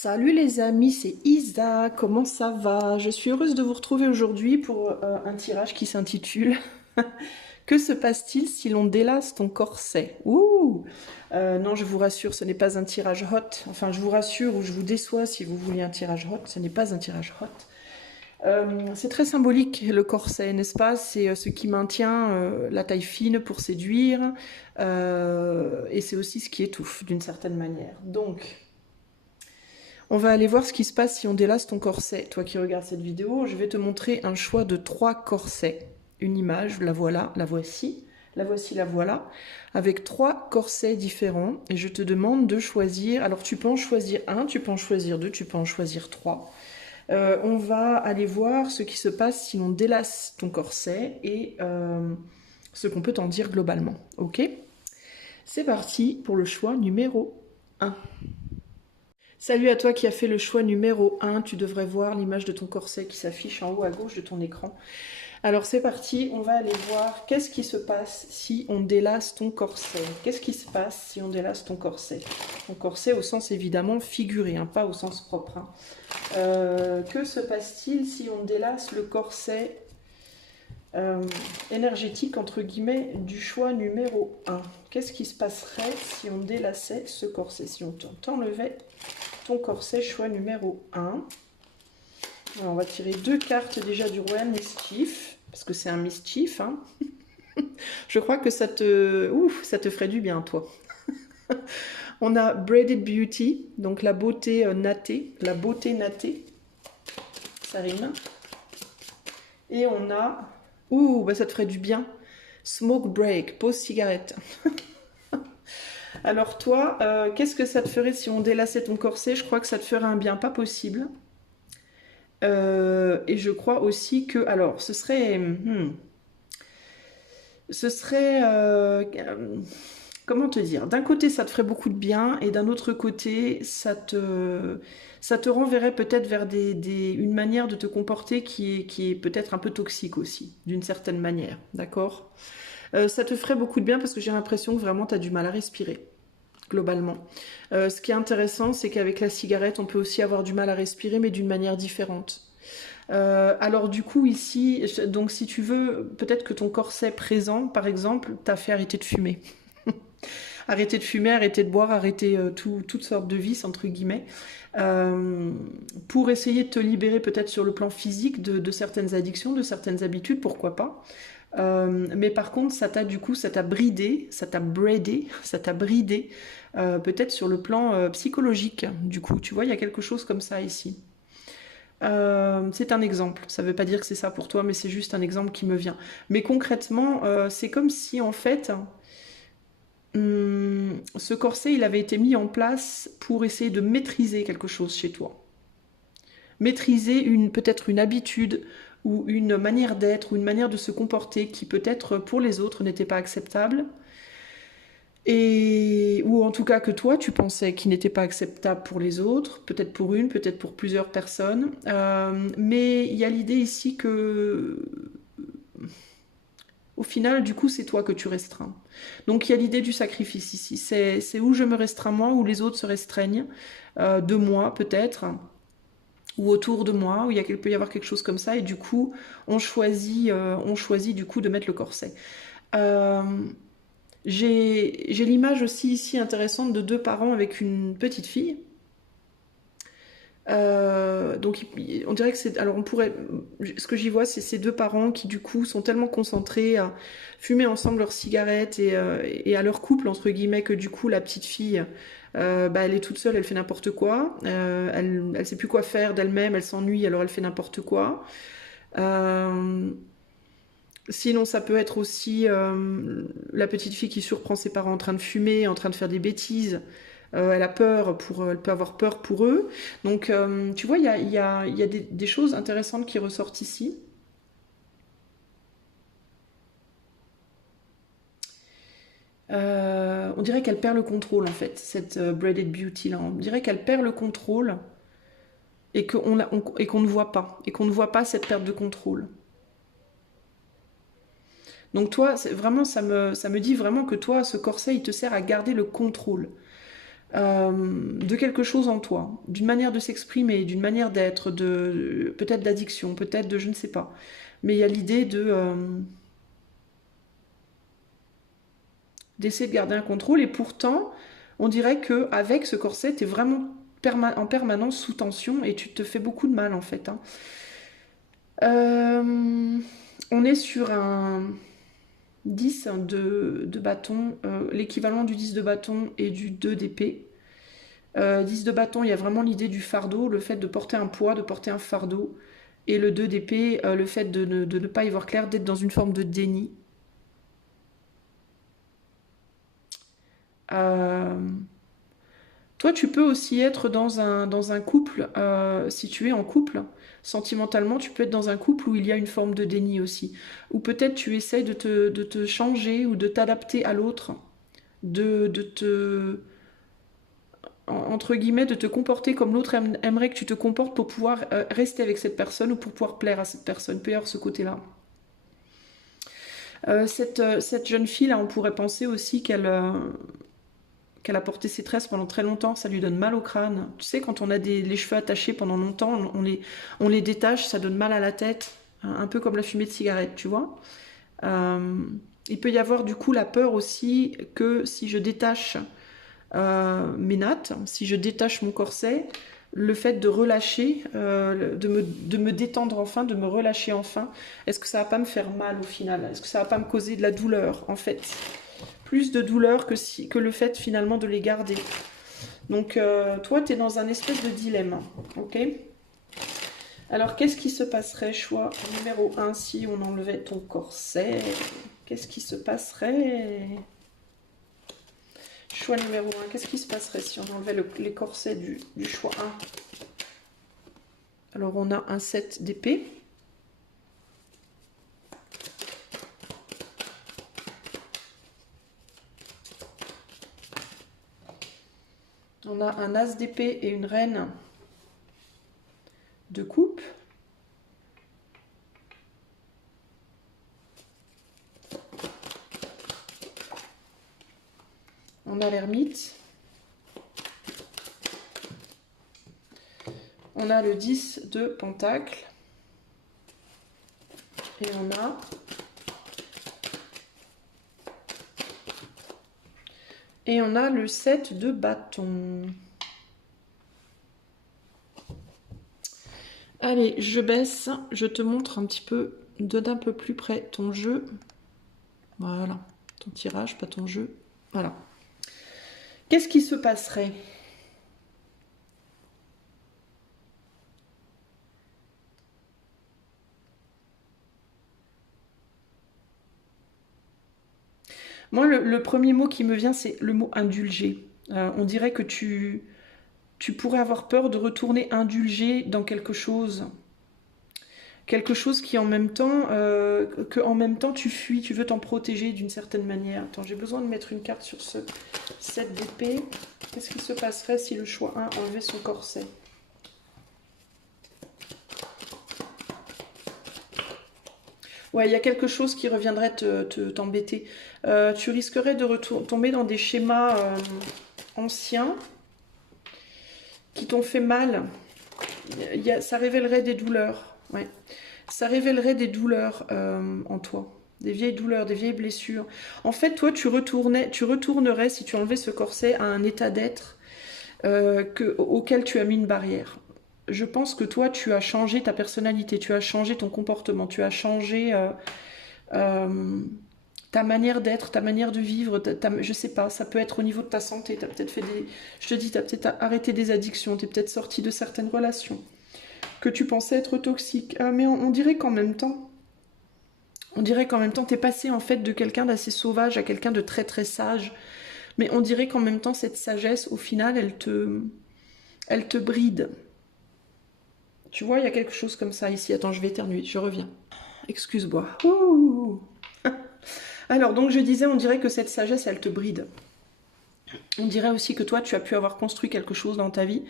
Salut les amis, c'est Isa, comment ça va? Je suis heureuse de vous retrouver aujourd'hui pour un tirage qui s'intitule Que se passe-t-il si l'on délace ton corset? Ouh! Non, je vous rassure, ce n'est pas un tirage hot. Enfin, je vous rassure ou je vous déçois si vous voulez un tirage hot, ce n'est pas un tirage hot. C'est très symbolique le corset, n'est-ce pas? C'est ce qui maintient la taille fine pour séduire et c'est aussi ce qui étouffe d'une certaine manière. Donc, on va aller voir ce qui se passe si on délace ton corset. Toi qui regardes cette vidéo, je vais te montrer un choix de 3 corsets. Une image, la voilà, la voici. La voici, la voilà. Avec 3 corsets différents. Et je te demande de choisir. Alors tu peux en choisir un, tu peux en choisir deux, tu peux en choisir 3. On va aller voir ce qui se passe si on délace ton corset et ce qu'on peut t'en dire globalement. Ok? C'est parti pour le choix numéro 1. Salut à toi qui as fait le choix numéro 1, tu devrais voir l'image de ton corset qui s'affiche en haut à gauche de ton écran. Alors c'est parti, on va aller voir qu'est-ce qui se passe si on délace ton corset. Qu'est-ce qui se passe si on délace ton corset? Ton corset au sens évidemment figuré, hein, pas au sens propre. Hein. Que se passe-t-il si on délace le corset énergétique entre guillemets du choix numéro 1? Qu'est-ce qui se passerait si on délaçait ce corset, si on t'enlevait ton corset choix numéro 1? Alors, on va tirer 2 cartes déjà du Royal Mischief, parce que c'est un mischief. Hein. Je crois que ça te ferait du bien, toi. On a Braided Beauty, donc la beauté nattée, la beauté nattée. Ça rime. Et on a... bah ça te ferait du bien. Smoke break, pause cigarette. Alors toi, qu'est-ce que ça te ferait si on délaçait ton corset? Je crois que ça te ferait un bien pas possible. Et je crois aussi que... Alors, ce serait... comment te dire? D'un côté, ça te ferait beaucoup de bien, et d'un autre côté, ça te renverrait peut-être vers une manière de te comporter qui est peut-être un peu toxique aussi, d'une certaine manière, d'accord? Ça te ferait beaucoup de bien parce que j'ai l'impression que vraiment tu as du mal à respirer, globalement. Ce qui est intéressant, c'est qu'avec la cigarette, on peut aussi avoir du mal à respirer, mais d'une manière différente. Alors du coup ici, donc si tu veux, peut-être que ton corset présent, par exemple, t'a fait arrêter de fumer. Arrêter de fumer, arrêter de boire, arrêter toutes sortes de vices, entre guillemets, pour essayer de te libérer peut-être sur le plan physique de certaines addictions, de certaines habitudes, pourquoi pas. Mais par contre, ça t'a bridé, ça t'a braidé, ça t'a bridé, peut-être sur le plan psychologique. Du coup, tu vois, il y a quelque chose comme ça ici. C'est un exemple, ça ne veut pas dire que c'est ça pour toi, mais c'est juste un exemple qui me vient. Mais concrètement, c'est comme si en fait, ce corset, il avait été mis en place pour essayer de maîtriser quelque chose chez toi. Maîtriser peut-être une habitude ou une manière d'être ou une manière de se comporter qui peut-être pour les autres n'était pas acceptable. Ou en tout cas que toi, tu pensais qu'il n'était pas acceptable pour les autres, peut-être pour une, peut-être pour plusieurs personnes. Mais il y a l'idée ici que, au final, du coup, c'est toi que tu restreins. Donc il y a l'idée du sacrifice ici. C'est où je me restreins moi, où les autres se restreignent de moi, peut-être, ou autour de moi, où il peut y avoir quelque chose comme ça, et du coup, on choisit du coup de mettre le corset. Euh, j'ai l'image aussi ici intéressante de 2 parents avec une petite fille. Donc on dirait que c'est... Alors on pourrait... Ce que j'y vois, c'est ces 2 parents qui du coup sont tellement concentrés à fumer ensemble leurs cigarettes et à leur couple, entre guillemets, que du coup la petite fille, elle est toute seule, elle fait n'importe quoi. Elle sait plus quoi faire d'elle-même, elle s'ennuie, alors elle fait n'importe quoi. Euh, Sinon, ça peut être aussi la petite fille qui surprend ses parents en train de fumer, en train de faire des bêtises. Elle a peur elle peut avoir peur pour eux. Donc, tu vois, il y a des choses intéressantes qui ressortent ici. On dirait qu'elle perd le contrôle en fait, cette Braided Beauty là. On dirait qu'elle perd le contrôle et qu'on ne voit pas, et qu'on ne voit pas cette perte de contrôle. Donc toi, vraiment, ça me dit vraiment que toi, ce corset, il te sert à garder le contrôle. de quelque chose en toi, d'une manière de s'exprimer, d'une manière d'être, peut-être d'addiction, peut-être de je ne sais pas. Mais il y a l'idée d'essayer de garder un contrôle et pourtant, on dirait que avec ce corset, tu es vraiment en permanence sous tension et tu te fais beaucoup de mal en fait, hein. Euh, on est sur un 10 de bâton, l'équivalent du 10 de bâton et du 2 d'épée. 10 de bâton, il y a vraiment l'idée du fardeau, le fait de porter un poids, de porter un fardeau. Et le 2 d'épée, le fait de ne pas y voir clair, d'être dans une forme de déni. Euh, Toi, tu peux aussi être dans un couple, si tu es en couple, sentimentalement, tu peux être dans un couple où il y a une forme de déni aussi. Ou peut-être tu essayes de te changer ou de t'adapter à l'autre, de te, entre guillemets, de te comporter comme l'autre aimerait que tu te comportes pour pouvoir rester avec cette personne ou pour pouvoir plaire à cette personne. Peut y avoir ce côté-là. Cette jeune fille, là, on pourrait penser aussi qu'elle a porté ses tresses pendant très longtemps, ça lui donne mal au crâne. Tu sais, quand on a les cheveux attachés pendant longtemps, on les détache, ça donne mal à la tête, un peu comme la fumée de cigarette, tu vois. Euh, il peut y avoir du coup la peur aussi que si je détache mes nattes, si je détache mon corset, le fait de relâcher, de me détendre enfin, de me relâcher enfin, est-ce que ça va pas me faire mal au final? Est-ce que ça va pas me causer de la douleur en fait? Plus de douleur que le fait finalement de les garder. Donc toi, tu es dans un espèce de dilemme, ok? Alors qu'est-ce qui se passerait, choix numéro 1, si on enlevait ton corset? Qu'est-ce qui se passerait? Choix numéro 1, qu'est-ce qui se passerait si on enlevait les corsets du choix 1? Alors on a un 7 d'épée. On a un as d'épée et une reine de coupe. On a l'ermite. On a le 10 de pentacle. Et on a le 7 de bâton. Allez, je baisse, je te montre un petit peu, d'un peu plus près ton jeu. Voilà, ton tirage, pas ton jeu. Voilà. Qu'est-ce qui se passerait? Moi, le premier mot qui me vient, c'est le mot indulger. On dirait que tu pourrais avoir peur de retourner indulger dans quelque chose. Quelque chose qui en même temps, que en même temps tu fuis, tu veux t'en protéger d'une certaine manière. Attends, j'ai besoin de mettre une carte sur ce 7 d'épée. Qu'est-ce qui se passerait si le choix 1 enlevait son corset? Ouais, il y a quelque chose qui reviendrait t'embêter. Tu risquerais de tomber dans des schémas anciens qui t'ont fait mal. Ça révélerait des douleurs. Ouais. Ça révélerait des douleurs en toi. Des vieilles douleurs, des vieilles blessures. En fait, toi, tu retournerais, si tu enlevais ce corset, à un état d'être auquel tu as mis une barrière. Je pense que toi, tu as changé ta personnalité, tu as changé ton comportement, tu as changé ta manière d'être, ta manière de vivre, je sais pas, ça peut être au niveau de ta santé, tu as peut-être fait je te dis, tu as peut-être arrêté des addictions, tu es peut-être sorti de certaines relations que tu pensais être toxiques. Mais on dirait qu'en même temps, t'es passé en fait de quelqu'un d'assez sauvage à quelqu'un de très très sage. Mais on dirait qu'en même temps, cette sagesse, au final, elle te bride. Tu vois, il y a quelque chose comme ça ici. Attends, je vais éternuer, je reviens. Excuse-moi. Ouh. Alors, donc je disais, on dirait que cette sagesse, elle te bride. On dirait aussi que toi, tu as pu avoir construit quelque chose dans ta vie.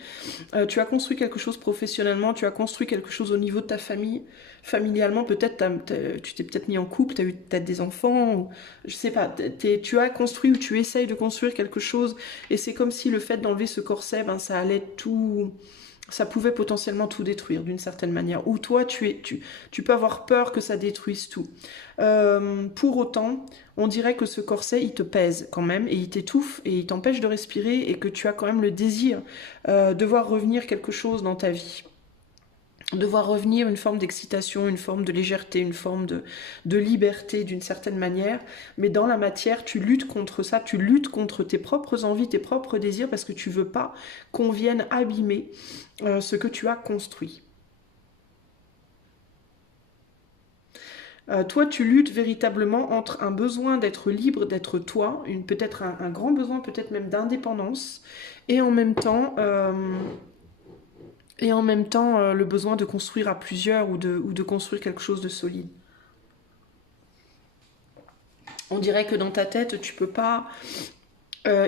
Tu as construit quelque chose professionnellement, tu as construit quelque chose au niveau de ta famille. Familialement, peut-être tu t'es peut-être mis en couple, tu as eu peut-être des enfants, ou, je sais pas, tu as construit ou tu essayes de construire quelque chose. Et c'est comme si le fait d'enlever ce corset, ben, ça allait tout, ça pouvait potentiellement tout détruire d'une certaine manière. Ou toi, tu peux avoir peur que ça détruise tout. Pour autant, on dirait que ce corset, il te pèse quand même, et il t'étouffe, et il t'empêche de respirer, et que tu as quand même le désir de voir revenir quelque chose dans ta vie. De voir revenir une forme d'excitation, une forme de légèreté, une forme de liberté d'une certaine manière. Mais dans la matière, tu luttes contre ça, tu luttes contre tes propres envies, tes propres désirs, parce que tu veux pas qu'on vienne abîmer ce que tu as construit. Toi, tu luttes véritablement entre un besoin d'être libre, d'être toi, peut-être un grand besoin, peut-être même d'indépendance, et en même temps, le besoin de construire à plusieurs ou de construire quelque chose de solide. On dirait que dans ta tête, tu peux pas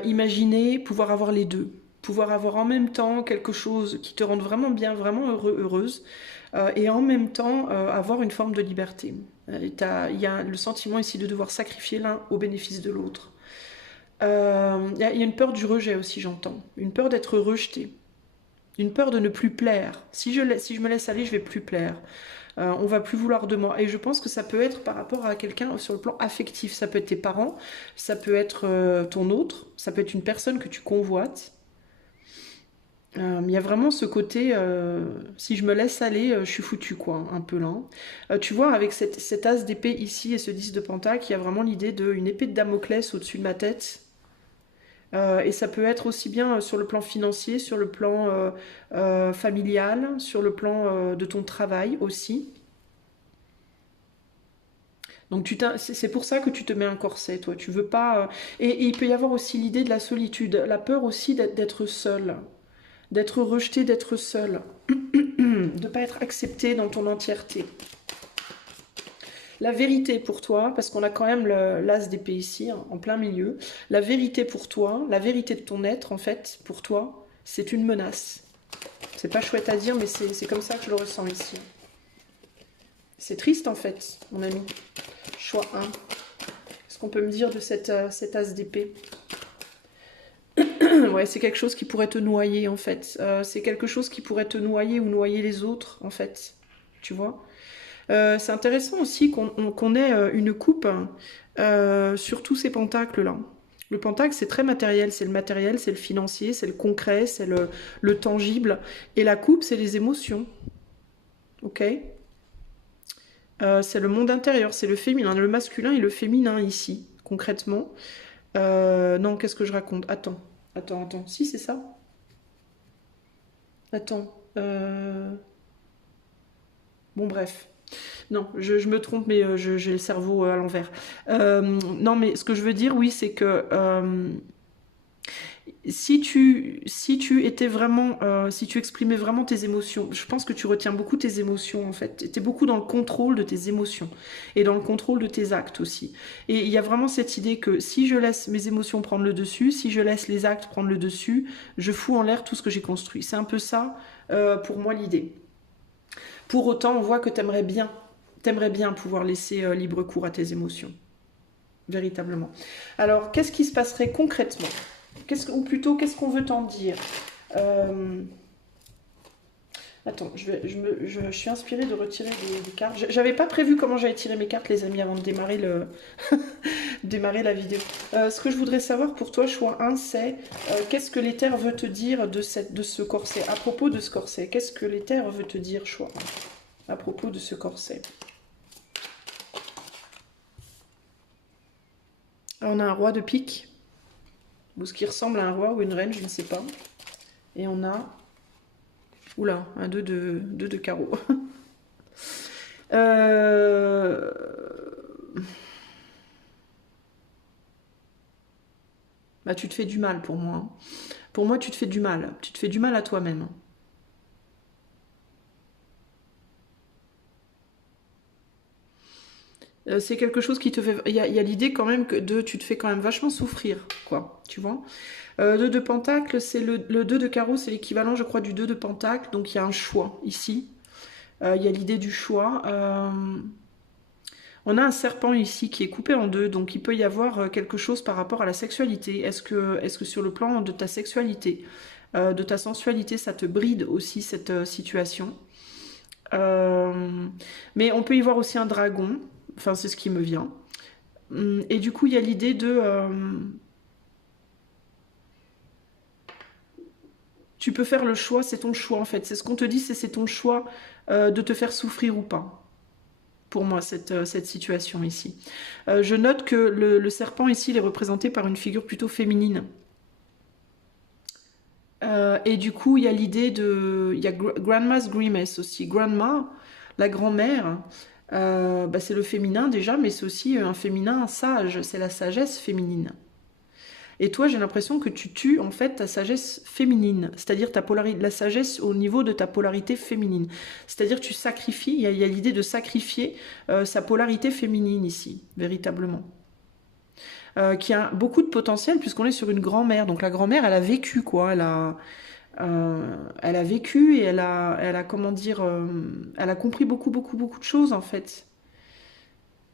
imaginer pouvoir avoir les deux. Pouvoir avoir en même temps quelque chose qui te rende vraiment bien, vraiment heureuse, et en même temps avoir une forme de liberté. Il y a le sentiment ici de devoir sacrifier l'un au bénéfice de l'autre. Il y a une peur du rejet aussi, j'entends. Une peur d'être rejeté. Une peur de ne plus plaire. Si je me laisse aller, je vais plus plaire. On va plus vouloir de moi. Et je pense que ça peut être par rapport à quelqu'un sur le plan affectif. Ça peut être tes parents, ça peut être ton autre, ça peut être une personne que tu convoites. Il y a vraiment ce côté, si je me laisse aller, je suis foutu, quoi, un peu là. Tu vois, avec cet as d'épée ici et ce 10 de pentacle, il y a vraiment l'idée d'une épée de Damoclès au-dessus de ma tête. Et ça peut être aussi bien sur le plan financier, sur le plan familial, sur le plan de ton travail aussi. Donc c'est pour ça que tu te mets un corset, toi. Tu veux pas. Et il peut y avoir aussi l'idée de la solitude, la peur aussi d'être seul, d'être rejeté, d'être seul, de pas être accepté dans ton entièreté. La vérité pour toi, parce qu'on a quand même l'as d'épée ici, hein, en plein milieu, la vérité pour toi, la vérité de ton être, en fait, pour toi, c'est une menace. C'est pas chouette à dire, mais c'est comme ça que je le ressens ici. C'est triste, en fait, mon ami. Choix 1. Qu'est-ce qu'on peut me dire de cet as d'épée? Ouais, c'est quelque chose qui pourrait te noyer, en fait. C'est quelque chose qui pourrait te noyer ou noyer les autres, en fait. Tu vois? C'est intéressant aussi qu'on ait une coupe sur tous ces pentacles-là. Le pentacle, c'est très matériel. C'est le matériel, c'est le financier, c'est le concret, c'est le tangible. Et la coupe, c'est les émotions. Ok? C'est le monde intérieur, c'est le féminin. Le masculin et le féminin ici, concrètement. Non, qu'est-ce que je raconte? Attends. Si, c'est ça. Attends. Bon, bref. Non, je me trompe, mais j'ai le cerveau à l'envers. Non, mais ce que je veux dire, oui, c'est que si tu étais vraiment, si tu exprimais vraiment tes émotions, je pense que tu retiens beaucoup tes émotions en fait. Tu es beaucoup dans le contrôle de tes émotions et dans le contrôle de tes actes aussi. Et il y a vraiment cette idée que si je laisse mes émotions prendre le dessus, si je laisse les actes prendre le dessus, je fous en l'air tout ce que j'ai construit. C'est un peu ça pour moi l'idée. Pour autant, on voit que t'aimerais bien pouvoir laisser libre cours à tes émotions. Véritablement. Alors, qu'est-ce qui se passerait concrètement? Ou plutôt, qu'est-ce qu'on veut t'en dire? Attends, je suis inspirée de retirer des cartes. J'avais pas prévu comment j'allais tirer mes cartes, les amis, avant de démarrer, démarrer la vidéo. Ce que je voudrais savoir pour toi, choix 1, c'est qu'est-ce que l'éther veut te dire de ce corset? À propos de ce corset, qu'est-ce que l'éther veut te dire, choix 1, à propos de ce corset? On a un roi de pique, ou ce qui ressemble à un roi ou une reine, je ne sais pas. Et on a... Oula, un 2 de carreau. Bah, tu te fais du mal pour moi. Pour moi, tu te fais du mal. Tu te fais du mal à toi-même. C'est quelque chose qui te fait... il y a l'idée quand même que tu te fais quand même vachement souffrir, quoi, tu vois. 2 de Pentacle, c'est le 2 de carreau, c'est l'équivalent, je crois, du 2 de Pentacle, donc il y a un choix ici. Il y a l'idée du choix. On a un serpent ici qui est coupé en deux, donc il peut y avoir quelque chose par rapport à la sexualité. Est-ce que sur le plan de ta sexualité, de ta sensualité, ça te bride aussi cette situation? Mais on peut y voir aussi un dragon, enfin c'est ce qui me vient. Et du coup, il y a l'idée de... tu peux faire le choix, c'est ton choix en fait. C'est ce qu'on te dit, c'est ton choix de te faire souffrir ou pas. Pour moi, cette situation ici. Je note que le serpent ici, il est représenté par une figure plutôt féminine. Et du coup, il y a l'idée de... Il y a Grandma's Grimace aussi. Grandma, la grand-mère, bah, c'est le féminin déjà, mais c'est aussi un féminin sage. C'est la sagesse féminine. Et toi, j'ai l'impression que tu tues en fait ta sagesse féminine, c'est-à-dire la sagesse au niveau de ta polarité féminine. C'est-à-dire tu sacrifies, il y a l'idée de sacrifier sa polarité féminine ici, véritablement. Qui a beaucoup de potentiel puisqu'on est sur une grand-mère. Donc la grand-mère, elle a vécu quoi, elle a vécu et elle a comment dire, elle a compris beaucoup de choses en fait.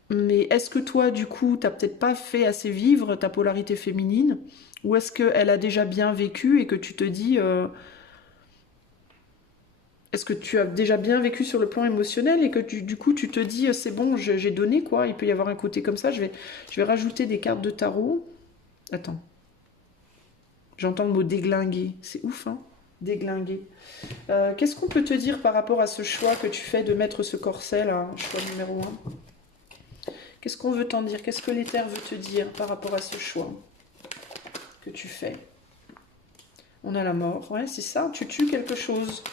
Mais est-ce que toi, du coup, t'as peut-être pas fait assez vivre ta polarité féminine? Ou est-ce qu'elle a déjà bien vécu et que tu te dis... est-ce que tu as déjà bien vécu sur le plan émotionnel et que du coup, tu te dis, c'est bon, j'ai donné, quoi. Il peut y avoir un côté comme ça. Je vais rajouter des cartes de tarot. Attends. J'entends le mot déglinguer. C'est ouf, hein? Déglinguer. Qu'est-ce qu'on peut te dire par rapport à ce choix que tu fais de mettre ce corset, là? Choix numéro 1. Qu'est-ce qu'on veut t'en dire? Qu'est-ce que l'éther veut te dire par rapport à ce choix que tu fais? On a la mort, ouais, c'est ça, tu tues quelque chose.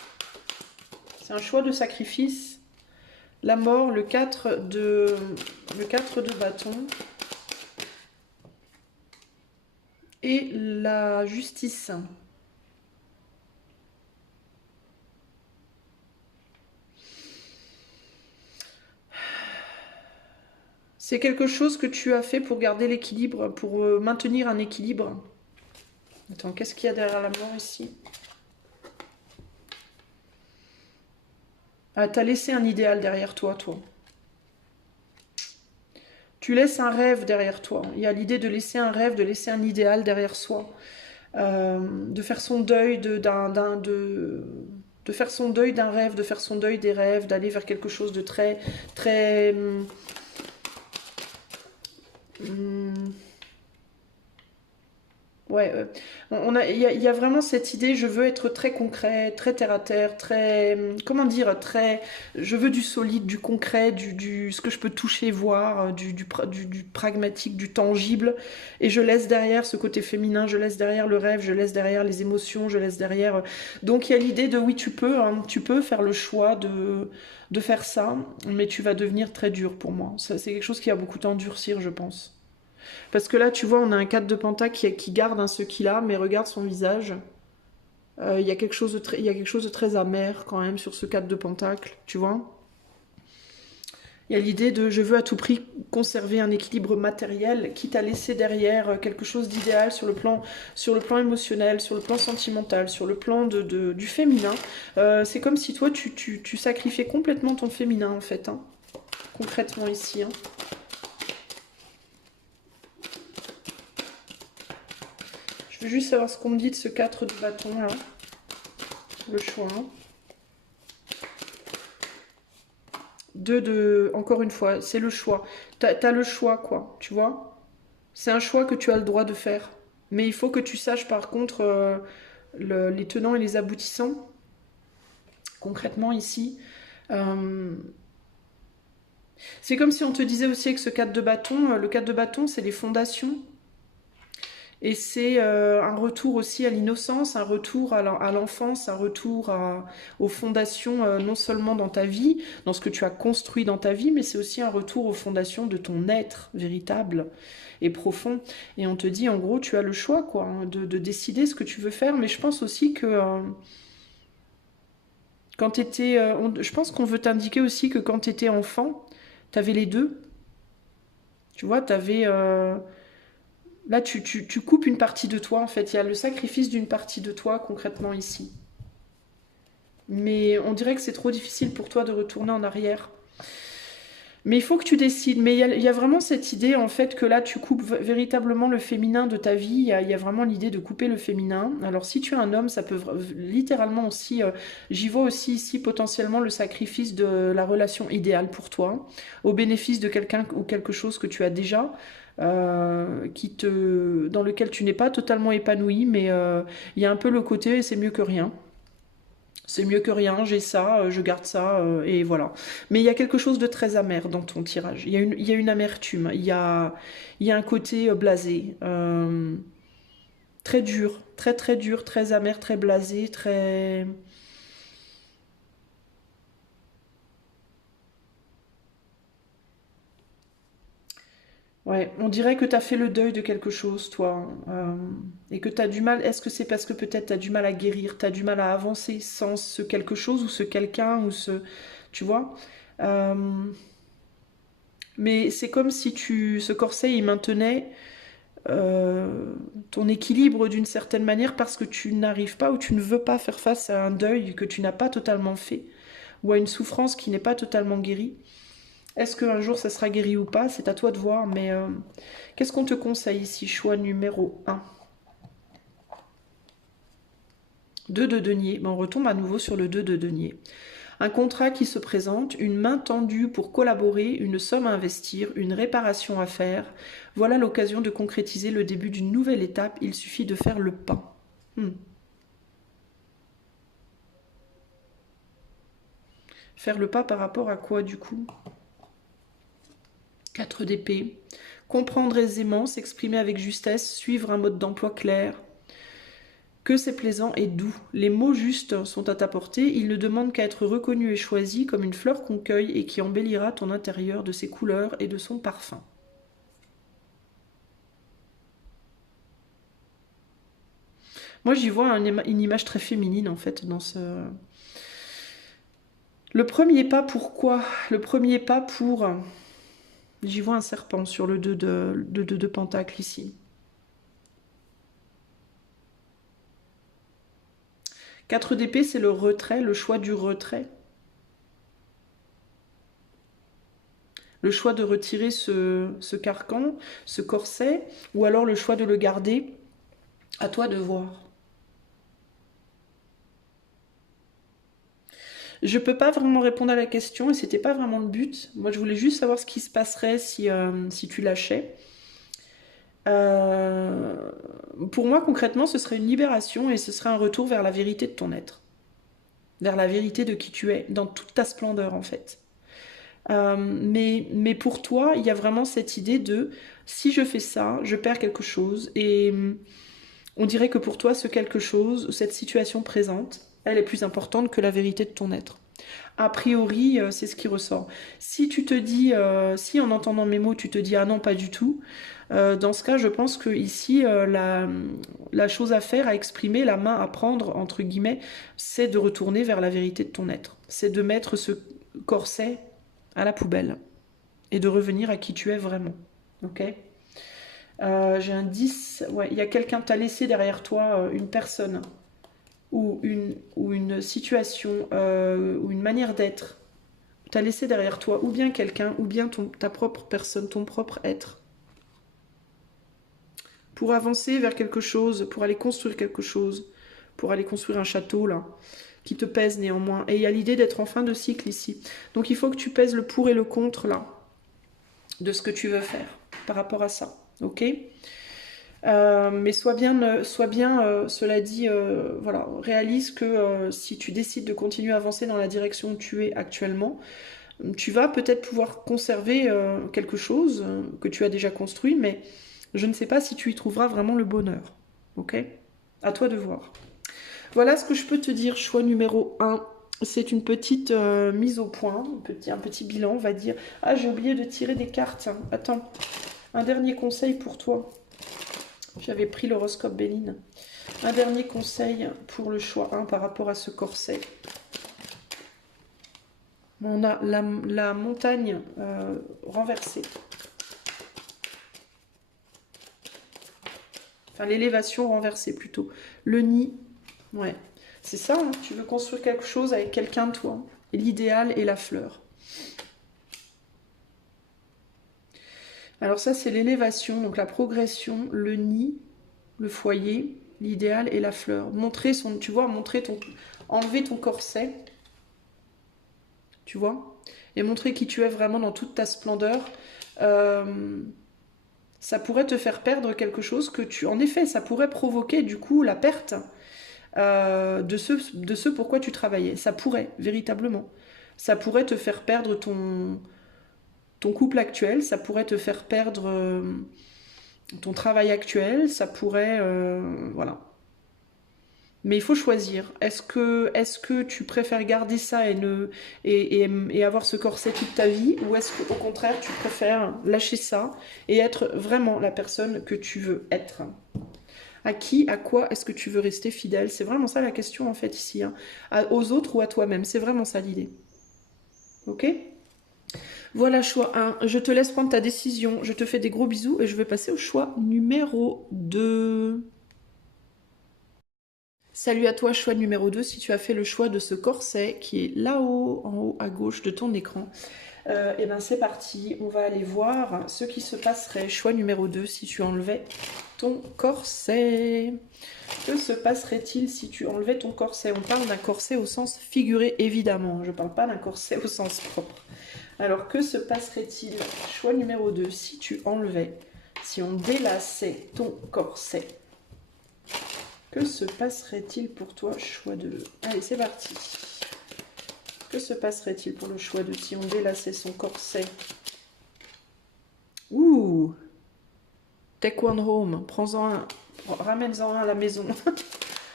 C'est un choix de sacrifice. La mort, le 4 de bâton. Et la justice. C'est quelque chose que tu as fait pour garder l'équilibre, pour maintenir un équilibre. Attends, qu'est-ce qu'il y a derrière la mort ici? Ah, t'as laissé un idéal derrière toi, toi. Tu laisses un rêve derrière toi. Il y a l'idée de laisser un rêve, de laisser un idéal derrière soi. De faire son deuil de faire son deuil d'un rêve, de faire son deuil des rêves, d'aller vers quelque chose de très, très... Ouais, il y a vraiment cette idée, je veux être très concret, très terre à terre, très, comment dire, très, je veux du solide, du concret, ce que je peux toucher, voir, du pragmatique, du tangible, et je laisse derrière ce côté féminin, je laisse derrière le rêve, je laisse derrière les émotions, je laisse derrière. Donc il y a l'idée de oui, tu peux, hein, tu peux faire le choix de faire ça, mais tu vas devenir très dur pour moi. C'est quelque chose qui va beaucoup t'endurcir, je pense. Parce que là, tu vois, on a un 4 de pentacle qui garde ce qu'il a, mais regarde son visage. Il y a il y a quelque chose de très amer quand même sur ce 4 de pentacle, tu vois. Il y a l'idée de je veux à tout prix conserver un équilibre matériel, quitte à laisser derrière quelque chose d'idéal sur le plan émotionnel, sur le plan sentimental, sur le plan du féminin. C'est comme si toi, tu sacrifiais complètement ton féminin, en fait, hein, concrètement ici. Hein. Je veux juste savoir ce qu'on me dit de ce 4 de bâton là. Le choix. Encore une fois, c'est le choix. T'as le choix, quoi, tu vois. C'est un choix que tu as le droit de faire. Mais il faut que tu saches par contre les tenants et les aboutissants. Concrètement ici. C'est comme si on te disait aussi avec ce 4 de bâton, le 4 de bâton, c'est les fondations. Et c'est un retour aussi à l'innocence, un retour à l'enfance, un retour aux fondations, non seulement dans ta vie, dans ce que tu as construit dans ta vie, mais c'est aussi un retour aux fondations de ton être véritable et profond. Et on te dit, en gros, tu as le choix, quoi, hein, de décider ce que tu veux faire. Mais je pense aussi que quand tu étais... je pense qu'on veut t'indiquer aussi que quand tu étais enfant, tu avais les deux. Tu vois, t'avais... là, tu coupes une partie de toi, en fait. Il y a le sacrifice d'une partie de toi, concrètement, ici. Mais on dirait que c'est trop difficile pour toi de retourner en arrière. Mais il faut que tu décides. Mais il y a vraiment cette idée, en fait, que là, tu coupes véritablement le féminin de ta vie. Il y a vraiment l'idée de couper le féminin. Alors, si tu es un homme, ça peut littéralement aussi... j'y vois aussi ici potentiellement le sacrifice de la relation idéale pour toi, au bénéfice de quelqu'un ou quelque chose que tu as déjà, dans lequel tu n'es pas totalement épanoui, mais il y a un peu le côté c'est mieux que rien. C'est mieux que rien, j'ai ça, je garde ça, et voilà. Mais il y a quelque chose de très amer dans ton tirage. Il y a une amertume, il y a un côté blasé, très dur, très très dur, très amer, très blasé, très... Ouais, on dirait que tu as fait le deuil de quelque chose, toi, et que tu as du mal. Est-ce que c'est parce que peut-être tu as du mal à guérir, tu as du mal à avancer sans ce quelque chose ou ce quelqu'un ou ce... Tu vois. Euh, mais c'est comme si ce corset, il maintenait ton équilibre d'une certaine manière parce que tu n'arrives pas ou tu ne veux pas faire face à un deuil que tu n'as pas totalement fait ou à une souffrance qui n'est pas totalement guérie. Est-ce qu'un jour ça sera guéri ou pas? C'est à toi de voir, mais qu'est-ce qu'on te conseille ici? Choix numéro un. 2 de denier. Ben, on retombe à nouveau sur le 2 de denier. Un contrat qui se présente, une main tendue pour collaborer, une somme à investir, une réparation à faire. Voilà l'occasion de concrétiser le début d'une nouvelle étape. Il suffit de faire le pas. Faire le pas par rapport à quoi du coup? 4 d'épée. Comprendre aisément, s'exprimer avec justesse, suivre un mode d'emploi clair. Que c'est plaisant et doux. Les mots justes sont à ta portée, ils ne demandent qu'à être reconnus et choisis comme une fleur qu'on cueille et qui embellira ton intérieur de ses couleurs et de son parfum. Moi j'y vois une image très féminine en fait dans ce... Le premier pas pourquoi? Le premier pas pour... J'y vois un serpent sur le 2 de pentacle ici. 4 d'épée, c'est le retrait, le choix du retrait. Le choix de retirer ce carcan, ce corset, ou alors le choix de le garder. À toi de voir. Je peux pas vraiment répondre à la question et c'était pas vraiment le but. Moi, je voulais juste savoir ce qui se passerait si tu lâchais. Euh, pour moi, concrètement, ce serait une libération et ce serait un retour vers la vérité de ton être. Vers la vérité de qui tu es, dans toute ta splendeur, en fait. Mais pour toi, il y a vraiment cette idée de si je fais ça, je perds quelque chose. Et on dirait que pour toi, ce quelque chose, cette situation présente, elle est plus importante que la vérité de ton être. A priori, c'est ce qui ressort. Si tu te dis, si en entendant mes mots, tu te dis ah non, pas du tout, dans ce cas, je pense que ici, la chose à faire, à exprimer, la main à prendre, entre guillemets, c'est de retourner vers la vérité de ton être. C'est de mettre ce corset à la poubelle et de revenir à qui tu es vraiment. Ok. J'ai un 10. Ouais, il y a quelqu'un, t'as laissé derrière toi une personne ou une situation ou une manière d'être. T'as laissé derrière toi ou bien quelqu'un ou bien ta propre personne, ton propre être. Pour avancer vers quelque chose, pour aller construire quelque chose, pour aller construire un château là, qui te pèse néanmoins. Et il y a l'idée d'être en fin de cycle ici. Donc il faut que tu pèses le pour et le contre là, de ce que tu veux faire par rapport à ça. Ok. Mais cela dit, voilà, réalise que si tu décides de continuer à avancer dans la direction où tu es actuellement, tu vas peut-être pouvoir conserver quelque chose que tu as déjà construit, mais je ne sais pas si tu y trouveras vraiment le bonheur. Ok? À toi de voir. Voilà ce que je peux te dire. Choix numéro un. C'est une petite mise au point, un petit bilan, on va dire. Ah, j'ai oublié de tirer des cartes. Attends, un dernier conseil pour toi. J'avais pris l'horoscope Béline. Un dernier conseil pour le choix 1 par rapport à ce corset. On a la montagne renversée. Enfin, l'élévation renversée plutôt. Le nid, ouais. C'est ça, hein, tu veux construire quelque chose avec quelqu'un de toi. Et l'idéal et la fleur. Alors ça, c'est l'élévation, donc la progression, le nid, le foyer, l'idéal et la fleur. Montrer son, tu vois, enlever ton corset, tu vois, et montrer qui tu es vraiment dans toute ta splendeur. Euh, Ça pourrait te faire perdre quelque chose que tu... En effet, ça pourrait provoquer du coup la perte de ce pourquoi tu travaillais. Ça pourrait, véritablement. Ça pourrait te faire perdre ton couple actuel, ça pourrait te faire perdre ton travail actuel, ça pourrait... voilà. Mais il faut choisir. Est-ce que tu préfères garder ça et avoir ce corset toute ta vie, ou est-ce qu'au contraire tu préfères lâcher ça et être vraiment la personne que tu veux être? À qui, à quoi est-ce que tu veux rester fidèle? C'est vraiment ça la question en fait ici, hein. Aux autres ou à toi-même, c'est vraiment ça l'idée. Ok? Voilà, choix 1. Je te laisse prendre ta décision. Je te fais des gros bisous et je vais passer au choix numéro 2. Salut à toi, choix numéro 2, si tu as fait le choix de ce corset qui est là-haut, en haut à gauche de ton écran. Et ben c'est parti, on va aller voir ce qui se passerait. Choix numéro 2, si tu enlevais ton corset. Que se passerait-il si tu enlevais ton corset? On parle d'un corset au sens figuré, évidemment. Je ne parle pas d'un corset au sens propre. Alors, que se passerait-il? Choix numéro 2, si tu enlevais, si on délaçait ton corset. Que se passerait-il pour toi, choix 2? Allez, c'est parti. Que se passerait-il pour le choix 2 si on délaçait son corset? Ouh! Take one home. Prends-en un. Ramène-en un à la maison.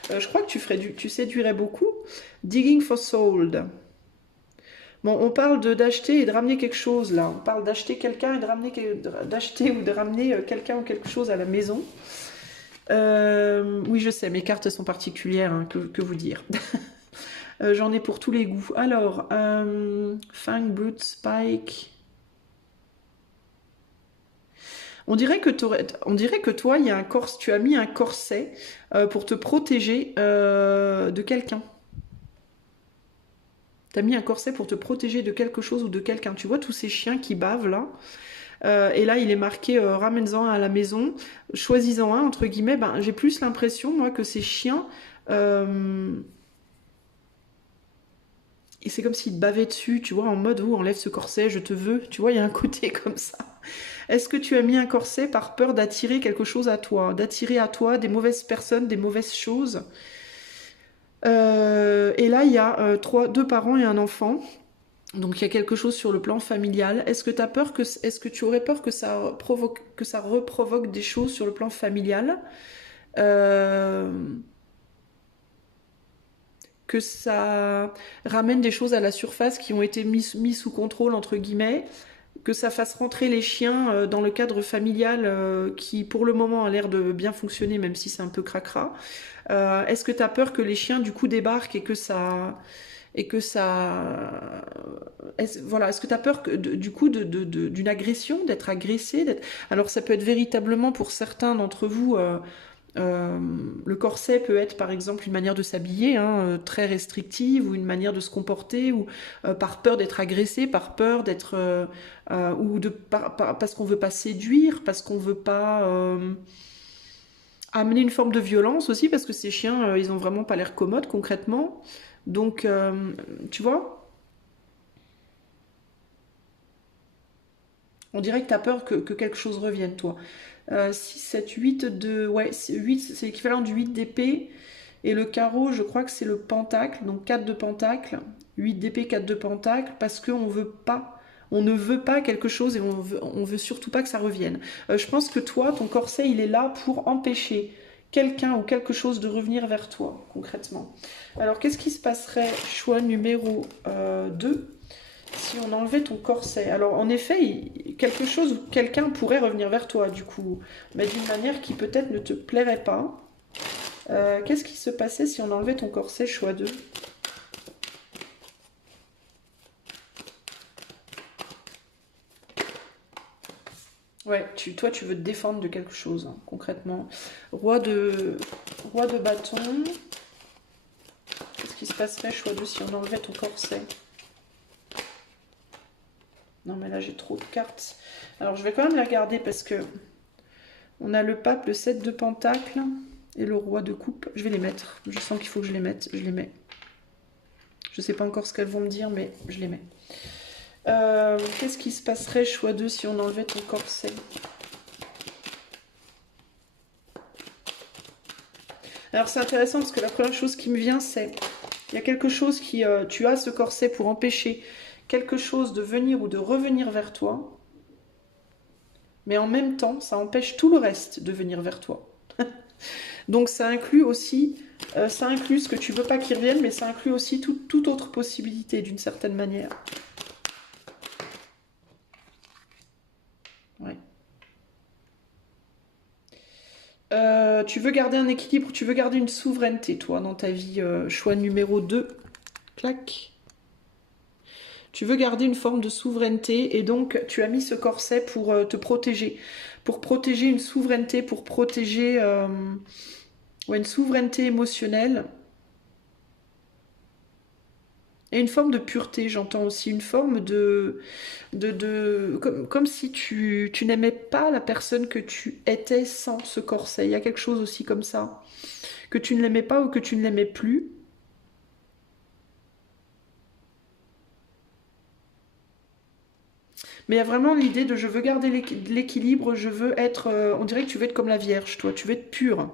Je crois que tu séduirais beaucoup. Digging for sold. Bon, on parle d'acheter et de ramener quelque chose là. On parle d'acheter quelqu'un et d'acheter ou de ramener quelqu'un ou quelque chose à la maison. Oui, je sais, mes cartes sont particulières, hein, que vous dire. J'en ai pour tous les goûts. Alors, Fang, Brute, Spike. On dirait que toi, il y a tu as mis un corset pour te protéger de quelqu'un. Tu as mis un corset pour te protéger de quelque chose ou de quelqu'un. Tu vois tous ces chiens qui bavent là. Et là, il est marqué ramène-en un à la maison, choisis-en un, entre guillemets. Ben, j'ai plus l'impression, moi, que ces chiens. Et c'est comme s'ils te bavaient dessus, tu vois, en mode où enlève ce corset, je te veux. Tu vois, il y a un côté comme ça. Est-ce que tu as mis un corset par peur d'attirer quelque chose à toi, d'attirer à toi des mauvaises personnes, des mauvaises choses? Et là, il y a deux parents et un enfant. Donc il y a quelque chose sur le plan familial. Est-ce que tu aurais peur que ça reprovoque des choses sur le plan familial? Euh, que ça ramène des choses à la surface qui ont été mis sous contrôle, entre guillemets, que ça fasse rentrer les chiens dans le cadre familial qui, pour le moment, a l'air de bien fonctionner, même si c'est un peu cracra. Est-ce que tu as peur que les chiens, du coup, débarquent et que ça... Voilà, est-ce que tu as peur du coup d'une agression, d'être agressé, alors ça peut être véritablement pour certains d'entre vous le corset peut être par exemple une manière de s'habiller très restrictive, ou une manière de se comporter, ou par peur d'être agressé, par peur d'être parce qu'on veut pas séduire, parce qu'on veut pas amener une forme de violence aussi, parce que ces chiens ils ont vraiment pas l'air commodes concrètement. Donc tu vois, on dirait que tu as peur que quelque chose revienne, toi. 6, 7, 8 de... Ouais, 8, c'est l'équivalent du 8 d'épée. Et le carreau, je crois que c'est le pentacle, donc 4 de pentacle, 8 d'épée, 4 de pentacle, parce qu'on veut pas, on ne veut pas quelque chose et on veut surtout pas que ça revienne. Je pense que toi, ton corset, il est là pour empêcher quelqu'un ou quelque chose de revenir vers toi, concrètement. Alors, qu'est-ce qui se passerait, choix numéro 2, si on enlevait ton corset? Alors, en effet, quelque chose ou quelqu'un pourrait revenir vers toi, du coup, mais d'une manière qui peut-être ne te plairait pas. Qu'est-ce qui se passait si on enlevait ton corset, choix 2? Ouais, toi, tu veux te défendre de quelque chose, hein, concrètement. Roi de bâton. Qu'est-ce qui se passerait, choix de si on enlevait ton corset? Non, mais là, j'ai trop de cartes. Alors, je vais quand même les regarder parce que on a le pape, le 7 de pentacles et le roi de coupe. Je vais les mettre. Je sens qu'il faut que je les mette. Je les mets. Je sais pas encore ce qu'elles vont me dire, mais je les mets. Qu'est-ce qui se passerait, choix 2, si on enlevait ton corset? Alors c'est intéressant parce que la première chose qui me vient, c'est il y a quelque chose qui... tu as ce corset pour empêcher quelque chose de venir ou de revenir vers toi, mais en même temps, ça empêche tout le reste de venir vers toi. Donc ça inclut aussi, ça inclut ce que tu veux pas qu'il revienne, mais ça inclut aussi toute autre possibilité d'une certaine manière. Ouais. Tu veux garder un équilibre, tu veux garder une souveraineté, toi, dans ta vie. Choix numéro 2. Clac. Tu veux garder une forme de souveraineté et donc tu as mis ce corset pour te protéger. Pour protéger une souveraineté, pour protéger ouais, une souveraineté émotionnelle. Et une forme de pureté, j'entends aussi. Une forme comme si tu n'aimais pas la personne que tu étais sans ce corset. Il y a quelque chose aussi comme ça. Que tu ne l'aimais pas ou que tu ne l'aimais plus. Mais il y a vraiment l'idée de je veux garder l'équilibre, je veux être... on dirait que tu veux être comme la Vierge, toi. Tu veux être pure.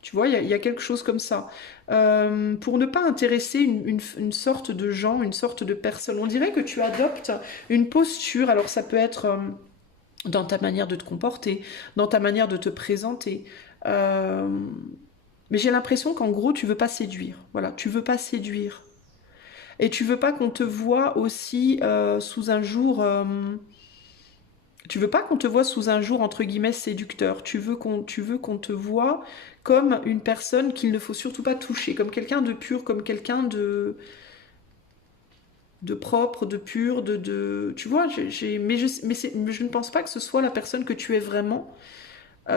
Tu vois, il y a quelque chose comme ça. Pour ne pas intéresser une sorte de gens, une sorte de personne. On dirait que tu adoptes une posture. Alors ça peut être dans ta manière de te comporter, dans ta manière de te présenter. Euh, mais j'ai l'impression qu'en gros, tu veux pas séduire. Voilà, tu veux pas séduire. Et tu veux pas qu'on te voie aussi sous un jour... tu veux pas qu'on te voie sous un jour entre guillemets séducteur. Tu veux qu'on te voie comme une personne qu'il ne faut surtout pas toucher, comme quelqu'un de pur, comme quelqu'un de propre, de pur, tu vois. Mais je ne pense pas que ce soit la personne que tu es vraiment.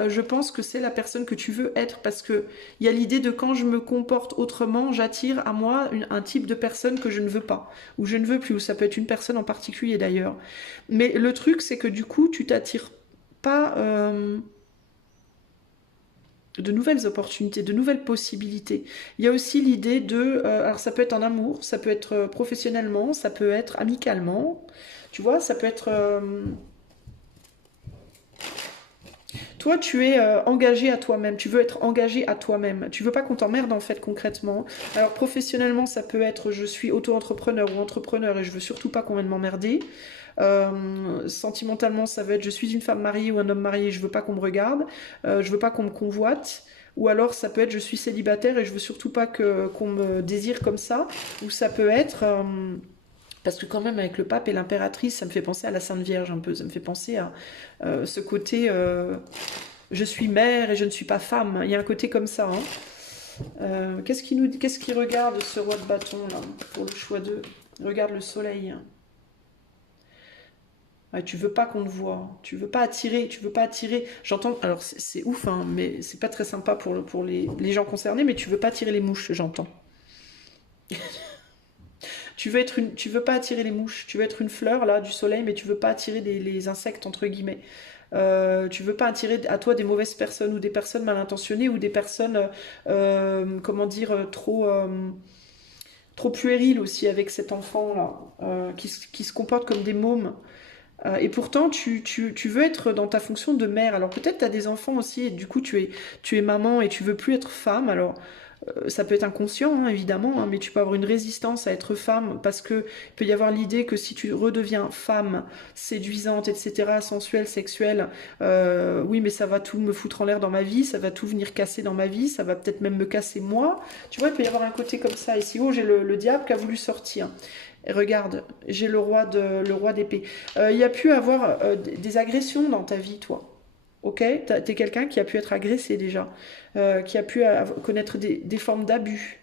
Je pense que c'est la personne que tu veux être parce que il y a l'idée de quand je me comporte autrement, j'attire à moi un type de personne que je ne veux pas ou je ne veux plus, ou ça peut être une personne en particulier d'ailleurs. Mais le truc c'est que du coup tu t'attires pas de nouvelles opportunités, de nouvelles possibilités. Il y a aussi l'idée alors ça peut être en amour, ça peut être professionnellement, ça peut être amicalement, tu vois, ça peut être toi, tu es engagé à toi-même, tu veux être engagé à toi-même, tu veux pas qu'on t'emmerde en fait concrètement. Alors professionnellement, ça peut être je suis auto-entrepreneur ou entrepreneur et je veux surtout pas qu'on vienne m'emmerder. Sentimentalement, ça va être je suis une femme mariée ou un homme marié, je veux pas qu'on me regarde, je veux pas qu'on me convoite. Ou alors ça peut être je suis célibataire et je veux surtout pas qu'on me désire comme ça. Ou ça peut être parce que quand même avec le pape et l'impératrice, ça me fait penser à la Sainte Vierge un peu, ça me fait penser à ce côté je suis mère et je ne suis pas femme. Il y a un côté comme ça. Hein. Qu'est-ce qu'il regarde ce roi de bâton là pour le choix 2? Regarde le soleil. Ouais, tu veux pas qu'on te voit, tu veux pas attirer, tu veux pas attirer. J'entends, alors c'est ouf, hein, mais c'est pas très sympa pour les gens concernés, mais tu veux pas attirer les mouches, j'entends. Tu veux pas attirer les mouches, tu veux être une fleur là du soleil, mais tu veux pas attirer les insectes entre guillemets. Tu veux pas attirer à toi des mauvaises personnes ou des personnes mal intentionnées ou des personnes, comment dire, trop puériles aussi avec cet enfant là, qui se comporte comme des mômes. Et pourtant, tu veux être dans ta fonction de mère. Alors peut-être tu as des enfants aussi, et du coup tu es maman et tu veux plus être femme. Alors ça peut être inconscient, hein, évidemment, hein, mais tu peux avoir une résistance à être femme parce que il peut y avoir l'idée que si tu redeviens femme, séduisante, etc., sensuelle, sexuelle, oui, mais ça va tout me foutre en l'air dans ma vie, ça va tout venir casser dans ma vie, ça va peut-être même me casser moi. Tu vois, il peut y avoir un côté comme ça. Ici, oh, j'ai le diable qui a voulu sortir. Et regarde, j'ai le roi d'épée. Il y a pu avoir des agressions dans ta vie, toi. Ok, t'es quelqu'un qui a pu être agressé déjà, qui a pu connaître des formes d'abus,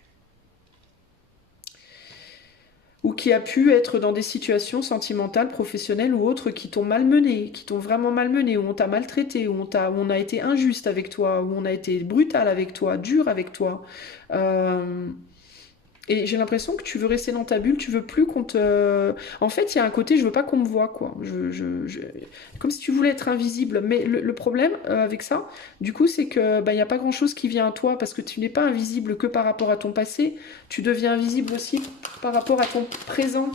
ou qui a pu être dans des situations sentimentales, professionnelles ou autres qui t'ont malmené, qui t'ont vraiment malmené, où on t'a maltraité, où on a été injuste avec toi, où on a été brutal avec toi, dur avec toi. Euh, et j'ai l'impression que tu veux rester dans ta bulle, tu veux plus qu'on te... En fait, il y a un côté, je veux pas qu'on me voie, quoi. Comme si tu voulais être invisible. Mais le problème avec ça, du coup, c'est que bah, il n'y a pas grand-chose qui vient à toi, parce que tu n'es pas invisible que par rapport à ton passé, tu deviens invisible aussi par rapport à ton présent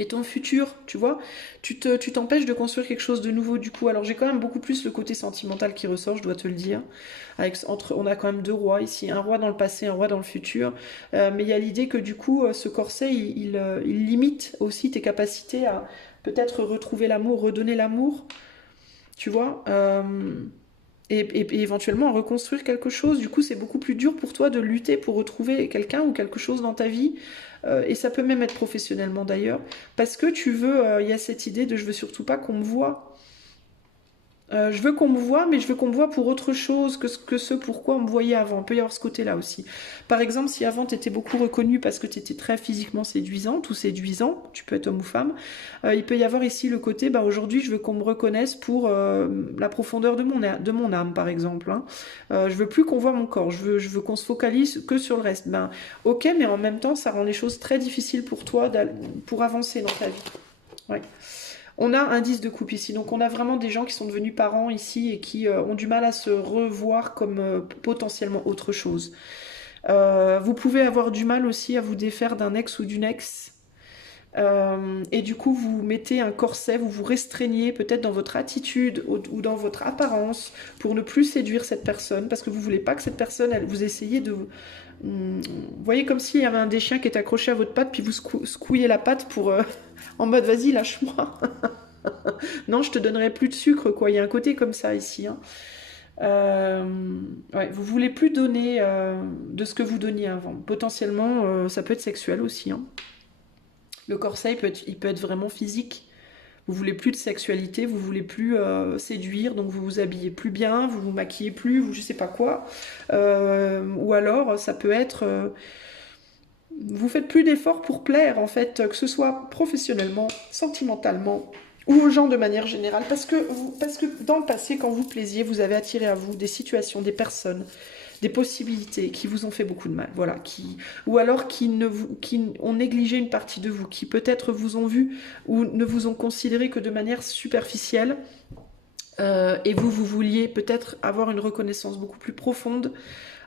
et ton futur, tu vois, tu t'empêches de construire quelque chose de nouveau du coup. Alors j'ai quand même beaucoup plus le côté sentimental qui ressort, je dois te le dire. On a quand même deux rois ici, un roi dans le passé, un roi dans le futur. Mais il y a l'idée que du coup, ce corset, il limite aussi tes capacités à peut-être retrouver l'amour, redonner l'amour, tu vois. Et éventuellement reconstruire quelque chose. Du coup, c'est beaucoup plus dur pour toi de lutter pour retrouver quelqu'un ou quelque chose dans ta vie. Et ça peut même être professionnellement d'ailleurs. Parce que tu veux, il y a cette idée de je veux surtout pas qu'on me voie. Je veux qu'on me voie, mais je veux qu'on me voie pour autre chose que ce pourquoi on me voyait avant. Il peut y avoir ce côté-là aussi. Par exemple, si avant tu étais beaucoup reconnue parce que tu étais très physiquement séduisante ou séduisant, tu peux être homme ou femme, il peut y avoir ici le côté, bah, aujourd'hui je veux qu'on me reconnaisse pour la profondeur de mon âme, par exemple. Hein. Je veux plus qu'on voit mon corps, je veux qu'on se focalise que sur le reste. Ben, ok, mais en même temps, ça rend les choses très difficiles pour toi pour avancer dans ta vie. Ouais. On a un 10 de coupe ici, donc on a vraiment des gens qui sont devenus parents ici et qui ont du mal à se revoir comme potentiellement autre chose. Vous pouvez avoir du mal aussi à vous défaire d'un ex ou d'une ex. Et du coup, vous mettez un corset, vous vous restreignez peut-être dans votre attitude ou dans votre apparence pour ne plus séduire cette personne parce que vous voulez pas que cette personne, vous essayez de... Vous voyez comme s'il y avait un des chiens qui est accroché à votre patte puis vous secouillez la patte pour... en mode vas-y, lâche-moi. Non, je te donnerai plus de sucre, quoi. Il y a un côté comme ça ici. Hein. Ouais, vous voulez plus donner de ce que vous donniez avant. Potentiellement, ça peut être sexuel aussi. Hein. Le corset, il peut être vraiment physique. Vous voulez plus de sexualité, vous voulez plus séduire, donc vous vous habillez plus bien, vous vous maquillez plus, vous je sais pas quoi. Ou alors, ça peut être... vous faites plus d'efforts pour plaire, en fait, que ce soit professionnellement, sentimentalement, ou aux gens de manière générale, parce que dans le passé, quand vous plaisiez, vous avez attiré à vous des situations, des personnes, des possibilités qui vous ont fait beaucoup de mal, voilà, ou alors qui ont négligé une partie de vous, qui peut-être vous ont vu ou ne vous ont considéré que de manière superficielle, et vous vouliez peut-être avoir une reconnaissance beaucoup plus profonde,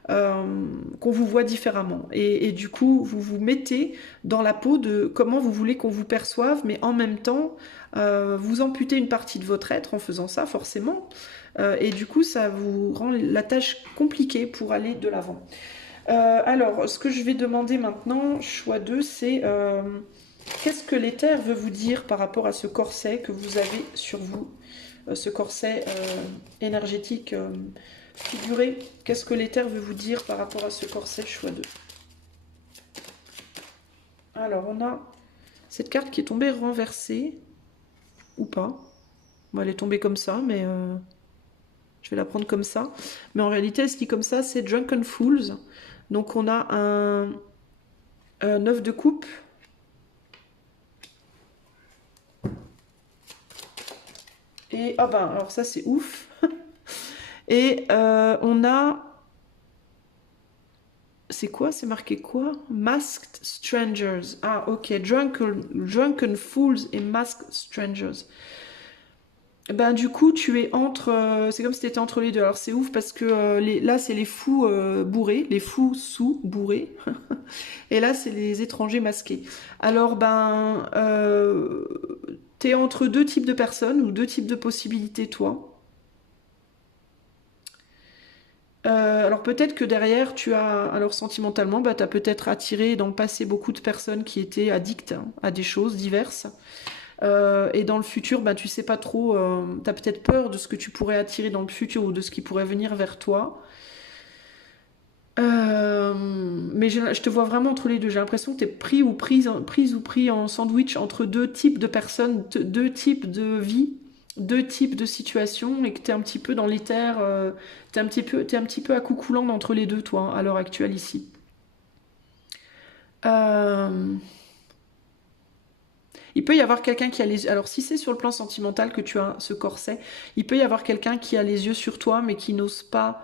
qu'on vous voit différemment. Et du coup, vous vous mettez dans la peau de comment vous voulez qu'on vous perçoive, mais en même temps, vous amputez une partie de votre être en faisant ça, forcément. Et du coup, ça vous rend la tâche compliquée pour aller de l'avant. Alors, ce que je vais demander maintenant, choix 2, c'est qu'est-ce que l'éther veut vous dire par rapport à ce corset que vous avez sur vous, ce corset énergétique figuré. Qu'est-ce que l'éther veut vous dire par rapport à ce corset, choix 2? Alors, on a cette carte qui est tombée renversée, ou pas. Bon, elle est tombée comme ça, mais je vais la prendre comme ça. Mais en réalité, ce qui est comme ça, c'est Drunken Fools. Donc, on a un 9 de coupe. Et, ah ben, alors ça, c'est ouf. Et on a... C'est quoi? C'est marqué quoi? Masked Strangers. Ah, ok. Drunken Fools et Masked Strangers. Ben, du coup, tu es entre... c'est comme si tu étais entre les deux. Alors, c'est ouf parce que là, c'est les fous bourrés, les fous sous bourrés. Et là, c'est les étrangers masqués. Alors, ben... t'es entre deux types de personnes ou deux types de possibilités, toi. Alors peut-être que derrière, tu as, alors sentimentalement, bah, tu as peut-être attiré dans le passé beaucoup de personnes qui étaient addictes hein, à des choses diverses. Et dans le futur, bah, tu sais pas trop, tu as peut-être peur de ce que tu pourrais attirer dans le futur ou de ce qui pourrait venir vers toi. Mais je te vois vraiment entre les deux. J'ai l'impression que tu es prise ou pris en sandwich entre deux types de personnes, deux types de vie, deux types de situations et que tu es un petit peu dans l'éther, t'es un petit peu à coucoulante entre les deux, toi, hein, à l'heure actuelle ici. Euh, Il peut y avoir quelqu'un qui a les... Alors si c'est sur le plan sentimental que tu as ce corset, il peut y avoir quelqu'un qui a les yeux sur toi mais qui n'ose pas,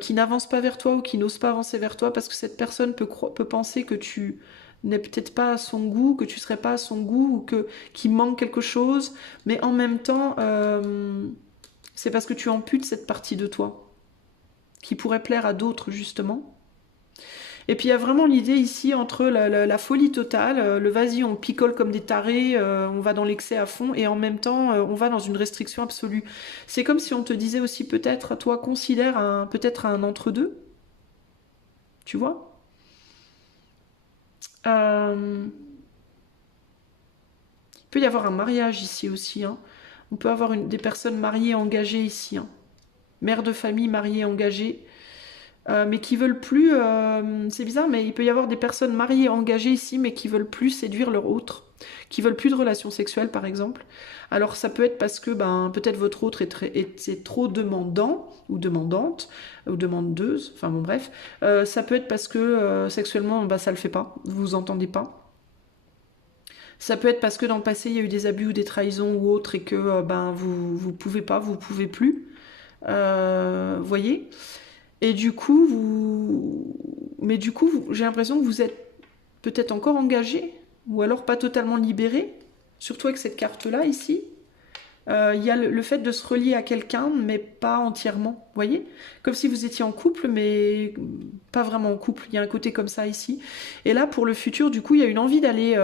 qui n'avance pas vers toi ou qui n'ose pas avancer vers toi parce que cette personne peut penser que tu n'es peut-être pas à son goût, que tu serais pas à son goût ou que qu'il manque quelque chose, mais en même temps, c'est parce que tu amputes cette partie de toi qui pourrait plaire à d'autres justement. Et puis il y a vraiment l'idée ici entre la folie totale, le vas-y, on picole comme des tarés, on va dans l'excès à fond, et en même temps, on va dans une restriction absolue. C'est comme si on te disait aussi peut-être, toi, considère peut-être un entre-deux, tu vois. Il peut y avoir un mariage ici aussi, hein. On peut avoir des personnes mariées engagées ici, hein. Mère de famille mariée engagée. Mais qui veulent plus, c'est bizarre, mais il peut y avoir des personnes mariées engagées ici, mais qui veulent plus séduire leur autre, qui veulent plus de relations sexuelles, par exemple. Alors ça peut être parce que ben peut-être votre autre c'est trop demandant ou demandante ou demandeuse, enfin bon bref. Ça peut être parce que sexuellement, bah, ça le fait pas, vous vous entendez pas. Ça peut être parce que dans le passé il y a eu des abus ou des trahisons ou autres et que ben vous pouvez pas, vous pouvez plus. Voyez. Et du coup, mais du coup, j'ai l'impression que vous êtes peut-être encore engagé, ou alors pas totalement libéré, surtout avec cette carte-là ici. Il y a le fait de se relier à quelqu'un, mais pas entièrement, vous voyez. Comme si vous étiez en couple, mais pas vraiment en couple. Il y a un côté comme ça ici. Et là, pour le futur, du coup, il y a une envie d'aller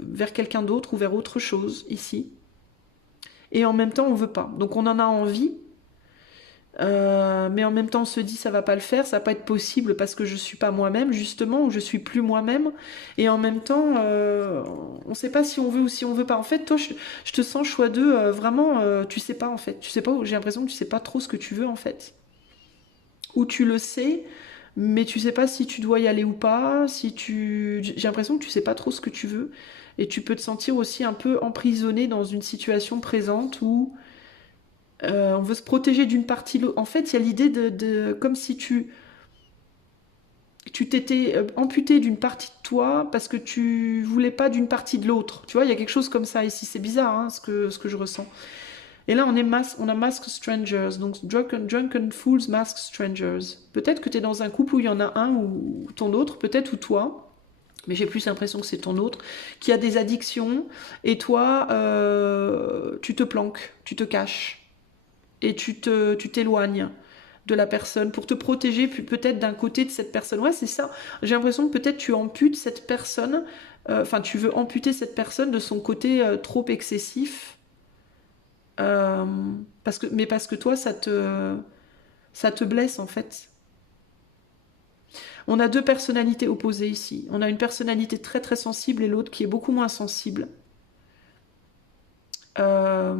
vers quelqu'un d'autre ou vers autre chose ici. Et en même temps, on veut pas. Donc on en a envie, mais en même temps on se dit ça va pas le faire, ça va pas être possible parce que je suis pas moi-même justement, ou je suis plus moi-même, et en même temps on sait pas si on veut ou si on veut pas. En fait toi je te sens choix 2, vraiment tu sais pas en fait, tu sais pas, j'ai l'impression que tu sais pas trop ce que tu veux en fait, ou tu le sais mais tu sais pas si tu dois y aller ou pas, j'ai l'impression que tu sais pas trop ce que tu veux, et tu peux te sentir aussi un peu emprisonné dans une situation présente où on veut se protéger d'une partie de l'autre. En fait, il y a l'idée comme si tu t'étais amputé d'une partie de toi parce que tu voulais pas d'une partie de l'autre. Tu vois, il y a quelque chose comme ça ici. C'est bizarre, hein, ce que je ressens. Et là, on a Masked Strangers. Donc, drunken Fools, Masked Strangers. Peut-être que tu es dans un couple où il y en a un ou ton autre, peut-être ou toi. Mais j'ai plus l'impression que c'est ton autre, qui a des addictions. Et toi, tu te planques, tu te caches et tu t'éloignes de la personne pour te protéger peut-être d'un côté de cette personne. Ouais, c'est ça. J'ai l'impression que peut-être tu amputes cette personne, enfin tu veux amputer cette personne de son côté trop excessif, euh, parce que toi ça te blesse en fait. On a deux personnalités opposées ici. On a une personnalité très très sensible et l'autre qui est beaucoup moins sensible. Euh,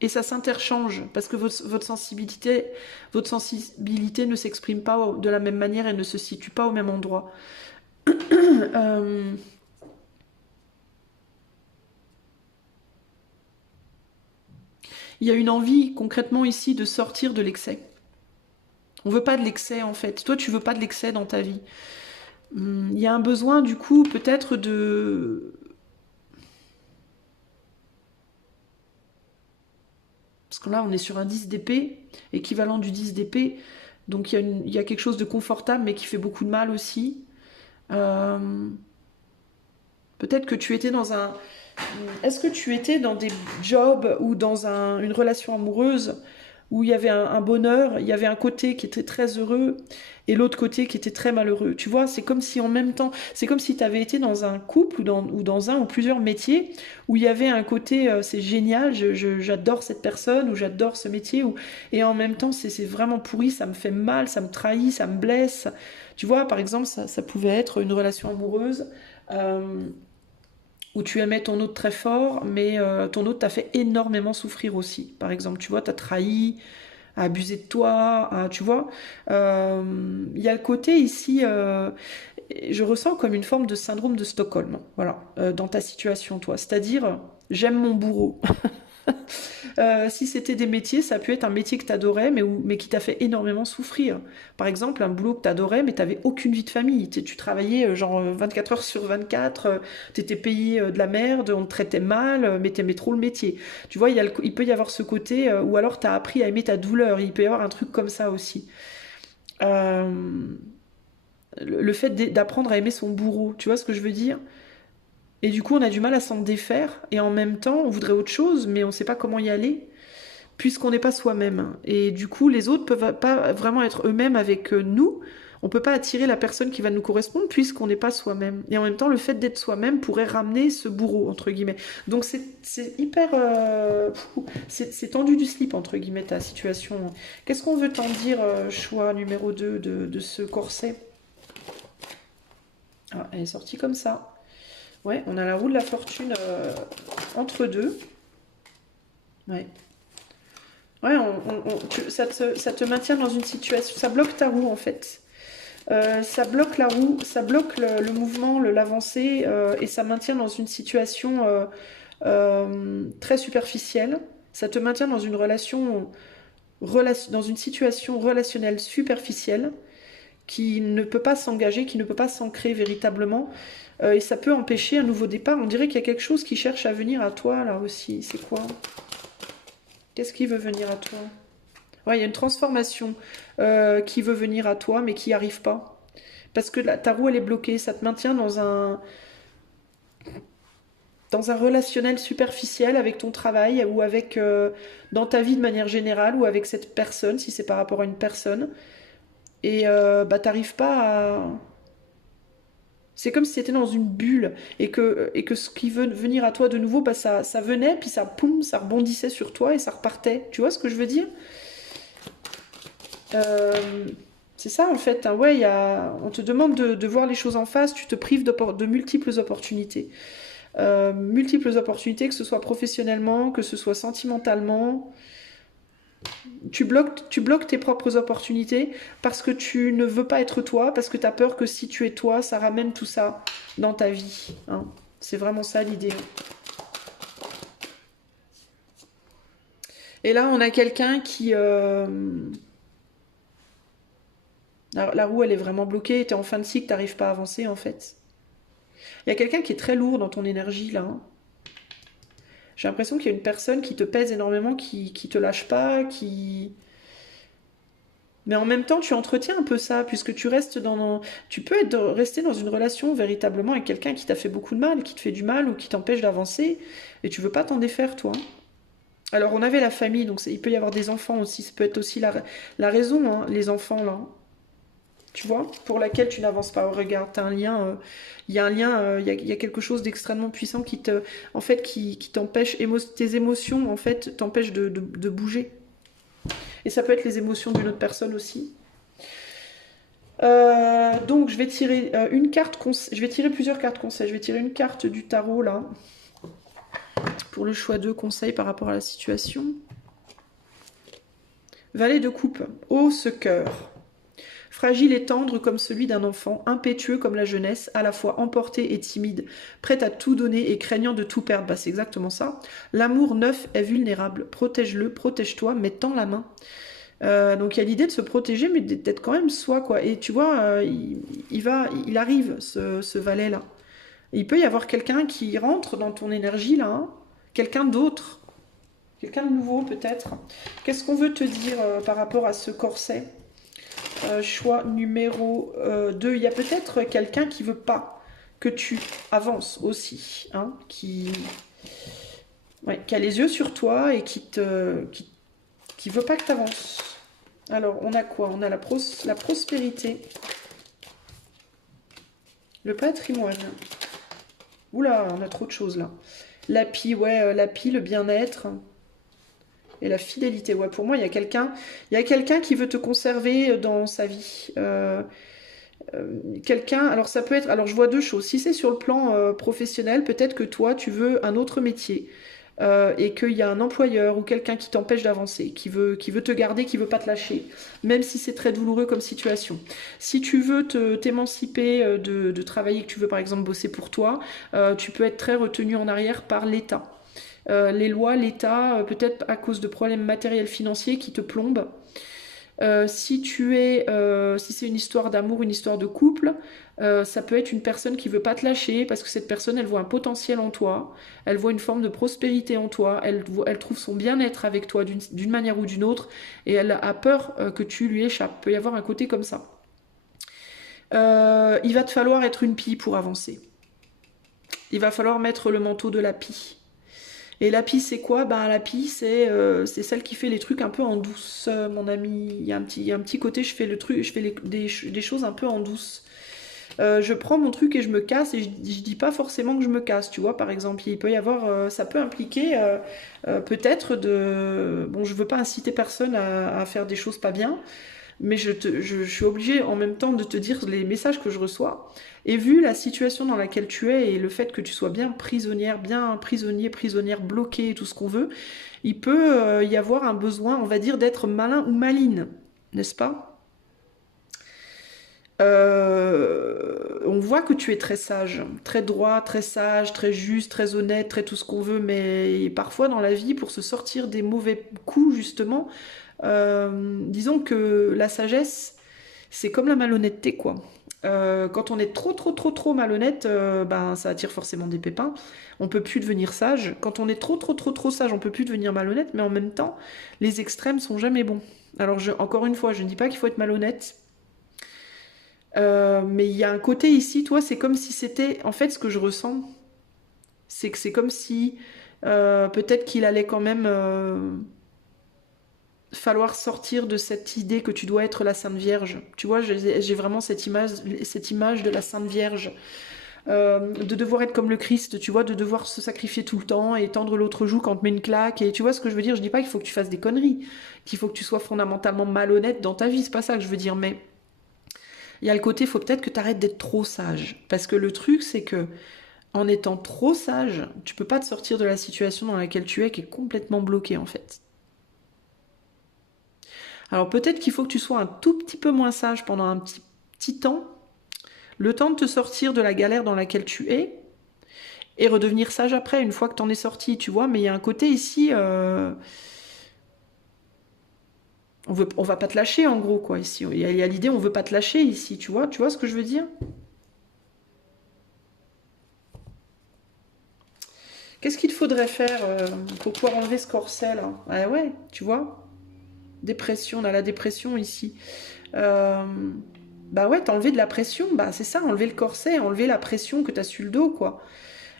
Et ça s'interchange parce que votre sensibilité ne s'exprime pas de la même manière et ne se situe pas au même endroit. Euh, Il y a une envie concrètement ici de sortir de l'excès. On veut pas de l'excès en fait. Toi, tu veux pas de l'excès dans ta vie. Il y a un besoin du coup peut-être de... Parce que là, on est sur un 10 d'épée, équivalent du 10 d'épée. Donc il y a quelque chose de confortable mais qui fait beaucoup de mal aussi. Euh, Peut-être que tu étais dans un... Est-ce que tu étais dans des jobs ou dans une relation amoureuse où il y avait un bonheur, il y avait un côté qui était très heureux et l'autre côté qui était très malheureux. Tu vois, c'est comme si en même temps, c'est comme si tu avais été dans un couple ou dans un ou plusieurs métiers où il y avait un côté c'est génial, j'adore cette personne ou j'adore ce métier, et en même temps c'est vraiment pourri, ça me fait mal, ça me trahit, ça me blesse. Tu vois, par exemple, ça pouvait être une relation amoureuse. euh, où tu aimais ton autre très fort, mais ton autre t'a fait énormément souffrir aussi. Par exemple, tu vois, t'as trahi, a abusé de toi, tu vois. Il y a le côté ici, je ressens comme une forme de syndrome de Stockholm, voilà, dans ta situation, toi. C'est-à-dire, j'aime mon bourreau. Si c'était des métiers, ça a pu être un métier que t'adorais, mais qui t'a fait énormément souffrir. Par exemple, un boulot que t'adorais, mais t'avais aucune vie de famille. Tu travaillais genre 24 heures sur 24, t'étais payé de la merde, on te traitait mal, mais t'aimais trop le métier. Tu vois, il peut y avoir ce côté, ou alors t'as appris à aimer ta douleur. Il peut y avoir un truc comme ça aussi. Euh, le fait d'apprendre à aimer son bourreau, tu vois ce que je veux dire? Et du coup, on a du mal à s'en défaire, et en même temps, on voudrait autre chose, mais on ne sait pas comment y aller, puisqu'on n'est pas soi-même. Et du coup, les autres peuvent pas vraiment être eux-mêmes avec nous. On peut pas attirer la personne qui va nous correspondre, puisqu'on n'est pas soi-même. Et en même temps, le fait d'être soi-même pourrait ramener ce bourreau, entre guillemets. Donc c'est hyper... c'est tendu du slip, entre guillemets, ta situation. Qu'est-ce qu'on veut t'en dire, choix numéro 2 de ce corset? Ah, elle est sortie comme ça. Ouais, on a la roue de la fortune entre deux. Ouais. Ouais, ça te maintient dans une situation. Ça bloque ta roue en fait. Ça bloque la roue, ça bloque le mouvement, l'avancée, et ça maintient dans une situation très superficielle. Ça te maintient dans une dans une situation relationnelle superficielle qui ne peut pas s'engager, qui ne peut pas s'ancrer véritablement. Et ça peut empêcher un nouveau départ. On dirait qu'il y a quelque chose qui cherche à venir à toi, là aussi. C'est quoi? Qu'est-ce qui veut venir à toi? Ouais, il y a une transformation qui veut venir à toi, mais qui n'y arrive pas. Parce que ta roue, elle est bloquée. Ça te maintient dans un relationnel superficiel avec ton travail ou avec dans ta vie de manière générale ou avec cette personne, si c'est par rapport à une personne. Et bah, t'arrives pas à... C'est comme si c'était dans une bulle et que ce qui veut venir à toi de nouveau, bah, ça venait, puis ça, poum, ça rebondissait sur toi et ça repartait. Tu vois ce que je veux dire? Euh, c'est ça en fait, hein. Ouais, on te demande de voir les choses en face, tu te prives de multiples opportunités. Multiples opportunités, que ce soit professionnellement, que ce soit sentimentalement. Tu bloques tes propres opportunités parce que tu ne veux pas être toi, parce que tu as peur que si tu es toi, ça ramène tout ça dans ta vie, hein. C'est vraiment ça l'idée. Et là, on a quelqu'un qui... la roue, elle est vraiment bloquée, tu es en fin de cycle, tu n'arrives pas à avancer en fait. Il y a quelqu'un qui est très lourd dans ton énergie là, hein. J'ai l'impression qu'il y a une personne qui te pèse énormément, qui te lâche pas, qui... Mais en même temps, tu entretiens un peu ça, puisque tu peux rester dans une relation véritablement avec quelqu'un qui t'a fait beaucoup de mal, qui te fait du mal ou qui t'empêche d'avancer, et tu veux pas t'en défaire, toi. Alors, on avait la famille, donc il peut y avoir des enfants aussi. Ça peut être aussi la raison, hein, les enfants, là. Tu vois, pour laquelle tu n'avances pas. Oh, regarde, t'as un lien, il y a un lien, il y a quelque chose d'extrêmement puissant en fait, qui t'empêche, tes émotions, en fait, t'empêchent de bouger. Et ça peut être les émotions d'une autre personne aussi. Donc, je vais tirer une carte je vais tirer plusieurs cartes conseils. Je vais tirer une carte du tarot, là, pour le choix de conseils par rapport à la situation. Valet de coupe. Oh, ce cœur. Fragile et tendre comme celui d'un enfant, impétueux comme la jeunesse, à la fois emporté et timide, prêt à tout donner et craignant de tout perdre. Bah, c'est exactement ça. L'amour neuf est vulnérable. Protège-le, protège-toi, mais tends la main. Donc il y a l'idée de se protéger, mais d'être quand même soi, quoi. Et tu vois, il arrive, ce valet-là. Il peut y avoir quelqu'un qui rentre dans ton énergie, là, hein. Quelqu'un d'autre. Quelqu'un de nouveau, peut-être. Qu'est-ce qu'on veut te dire par rapport à ce corset? Choix numéro 2. Il y a peut-être quelqu'un qui veut pas que tu avances aussi, hein, qui a les yeux sur toi et qui veut pas que tu avances. Alors, on a quoi? On a la prospérité, le patrimoine. Oula, on a trop de choses là. L'api, ouais, l'api, le bien-être. Et la fidélité, ouais, pour moi, il y a quelqu'un qui veut te conserver dans sa vie. Quelqu'un, alors ça peut être, alors je vois deux choses. Si c'est sur le plan professionnel, peut-être que toi, tu veux un autre métier. Et qu'il y a un employeur ou quelqu'un qui t'empêche d'avancer, qui veut te garder, qui veut pas te lâcher, même si c'est très douloureux comme situation. Si tu veux t'émanciper de travailler, que tu veux par exemple bosser pour toi, tu peux être très retenu en arrière par l'État. les lois, l'État, peut-être à cause de problèmes matériels financiers qui te plombent. Si c'est une histoire d'amour, une histoire de couple, ça peut être une personne qui veut pas te lâcher parce que cette personne, elle voit un potentiel en toi, elle voit une forme de prospérité en toi, elle trouve son bien-être avec toi d'une manière ou d'une autre et elle a peur que tu lui échappes. Il peut y avoir un côté comme ça. Il va te falloir être une pie pour avancer. Il va falloir mettre le manteau de la pie. Et la pie, c'est quoi? Ben, la pie, c'est celle qui fait les trucs un peu en douce, mon ami. Il y a un petit côté, je fais le truc, je fais des choses un peu en douce. Je prends mon truc et je me casse et je dis pas forcément que je me casse, tu vois, par exemple. Il peut y avoir, ça peut impliquer peut-être de... Bon, je veux pas inciter personne à faire des choses pas bien, mais je suis obligée en même temps de te dire les messages que je reçois. Et vu la situation dans laquelle tu es et le fait que tu sois bien prisonnière, bien prisonnier, prisonnière, bloqué, tout ce qu'on veut, il peut y avoir un besoin, on va dire, d'être malin ou maline, n'est-ce pas? On voit que tu es très sage, très droit, très sage, très juste, très honnête, très tout ce qu'on veut, mais parfois dans la vie, pour se sortir des mauvais coups, justement, disons que la sagesse, c'est comme la malhonnêteté, quoi. Quand on est trop malhonnête, ben ça attire forcément des pépins. On peut plus devenir sage. Quand on est trop sage, on peut plus devenir malhonnête. Mais en même temps, les extrêmes sont jamais bons. Alors encore une fois, je ne dis pas qu'il faut être malhonnête, mais il y a un côté ici, toi, c'est comme si c'était, en fait, ce que je ressens, c'est que c'est comme si peut-être qu'il allait quand même falloir sortir de cette idée que tu dois être la Sainte Vierge. Tu vois, j'ai vraiment cette image de la Sainte Vierge, de devoir être comme le Christ, tu vois, de devoir se sacrifier tout le temps et tendre l'autre joue quand on te met une claque. Et tu vois ce que je veux dire? Je dis pas qu'il faut que tu fasses des conneries, qu'il faut que tu sois fondamentalement malhonnête dans ta vie, c'est pas ça que je veux dire, mais il y a le côté, il faut peut-être que tu arrêtes d'être trop sage. Parce que le truc, c'est que en étant trop sage, tu peux pas te sortir de la situation dans laquelle tu es, qui est complètement bloquée en fait. Alors peut-être qu'il faut que tu sois un tout petit peu moins sage pendant un petit temps, le temps de te sortir de la galère dans laquelle tu es, et redevenir sage après, une fois que t'en es sorti, tu vois. Mais il y a un côté ici, on va pas te lâcher en gros, quoi, ici. Il y a l'idée, on veut pas te lâcher ici, tu vois ce que je veux dire? Qu'est-ce qu'il te faudrait faire pour pouvoir enlever ce corset là? Ah ouais, tu vois? Dépression, on a la dépression ici. Euh, Bah ouais, t'as enlevé de la pression, bah c'est ça, enlever le corset, enlever la pression que t'as sur le dos, quoi.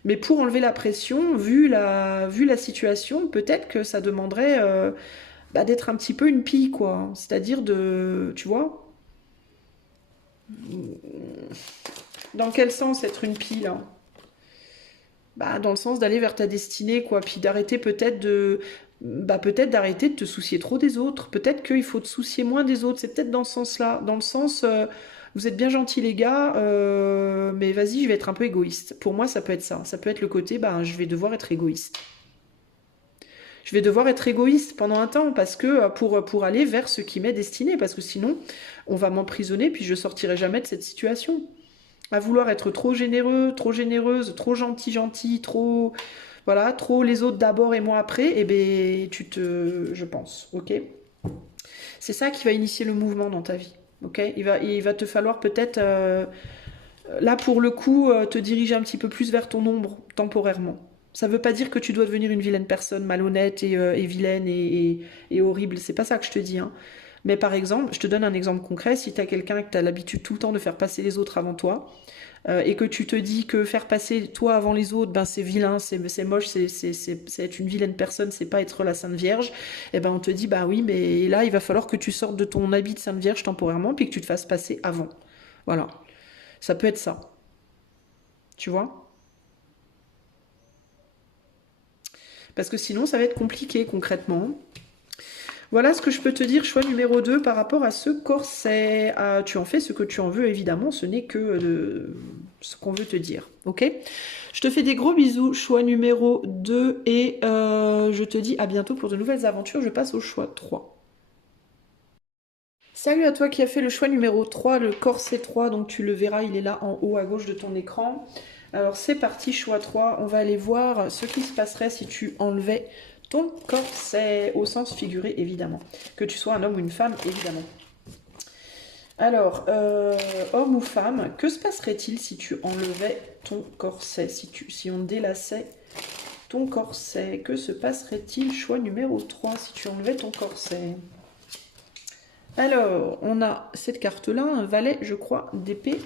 Mais pour enlever la pression, vu la situation, peut-être que ça demanderait bah, d'être un petit peu une pie, quoi. C'est-à-dire de, tu vois, dans quel sens être une pie, là? Bah, dans le sens d'aller vers ta destinée, quoi. Puis d'arrêter peut-être d'arrêter de te soucier trop des autres. Peut-être qu'il faut te soucier moins des autres. C'est peut-être dans ce sens-là. Dans le sens, vous êtes bien gentils les gars, mais vas-y, je vais être un peu égoïste. Pour moi, ça peut être ça. Ça peut être le côté, bah, je vais devoir être égoïste. Je vais devoir être égoïste pendant un temps parce que pour aller vers ce qui m'est destiné, parce que sinon, on va m'emprisonner, puis je sortirai jamais de cette situation. À vouloir être trop généreux, trop généreuse, trop gentil, trop voilà, trop les autres d'abord et moi après, eh ben je pense, ok. C'est ça qui va initier le mouvement dans ta vie, ok. Il va te falloir peut-être là pour le coup te diriger un petit peu plus vers ton ombre temporairement. Ça veut pas dire que tu dois devenir une vilaine personne, malhonnête et vilaine et horrible. C'est pas ça que je te dis, hein. Mais par exemple, je te donne un exemple concret. Si tu as quelqu'un que tu as l'habitude tout le temps de faire passer les autres avant toi, et que tu te dis que faire passer toi avant les autres, ben c'est vilain, c'est moche, c'est être une vilaine personne, c'est pas être la Sainte Vierge, et ben on te dit, bah oui, mais là, il va falloir que tu sortes de ton habit de Sainte Vierge temporairement, puis que tu te fasses passer avant. Voilà. Ça peut être ça. Tu vois? Parce que sinon, ça va être compliqué concrètement. Voilà ce que je peux te dire, choix numéro 2 par rapport à ce corset. Ah, tu en fais ce que tu en veux, évidemment, ce n'est que ce qu'on veut te dire. Ok? Je te fais des gros bisous, choix numéro 2, et je te dis à bientôt pour de nouvelles aventures. Je passe au choix 3. Salut à toi qui as fait le choix numéro 3, le corset 3, donc tu le verras, il est là en haut à gauche de ton écran. Alors c'est parti, choix 3, on va aller voir ce qui se passerait si tu enlevais ton corset, au sens figuré évidemment. Que tu sois un homme ou une femme, évidemment. Alors, homme ou femme, que se passerait-il si tu enlevais ton corset, si on délaçait ton corset? Que se passerait-il? Choix numéro 3, si tu enlevais ton corset. Alors, on a cette carte-là, un valet, je crois, d'épée.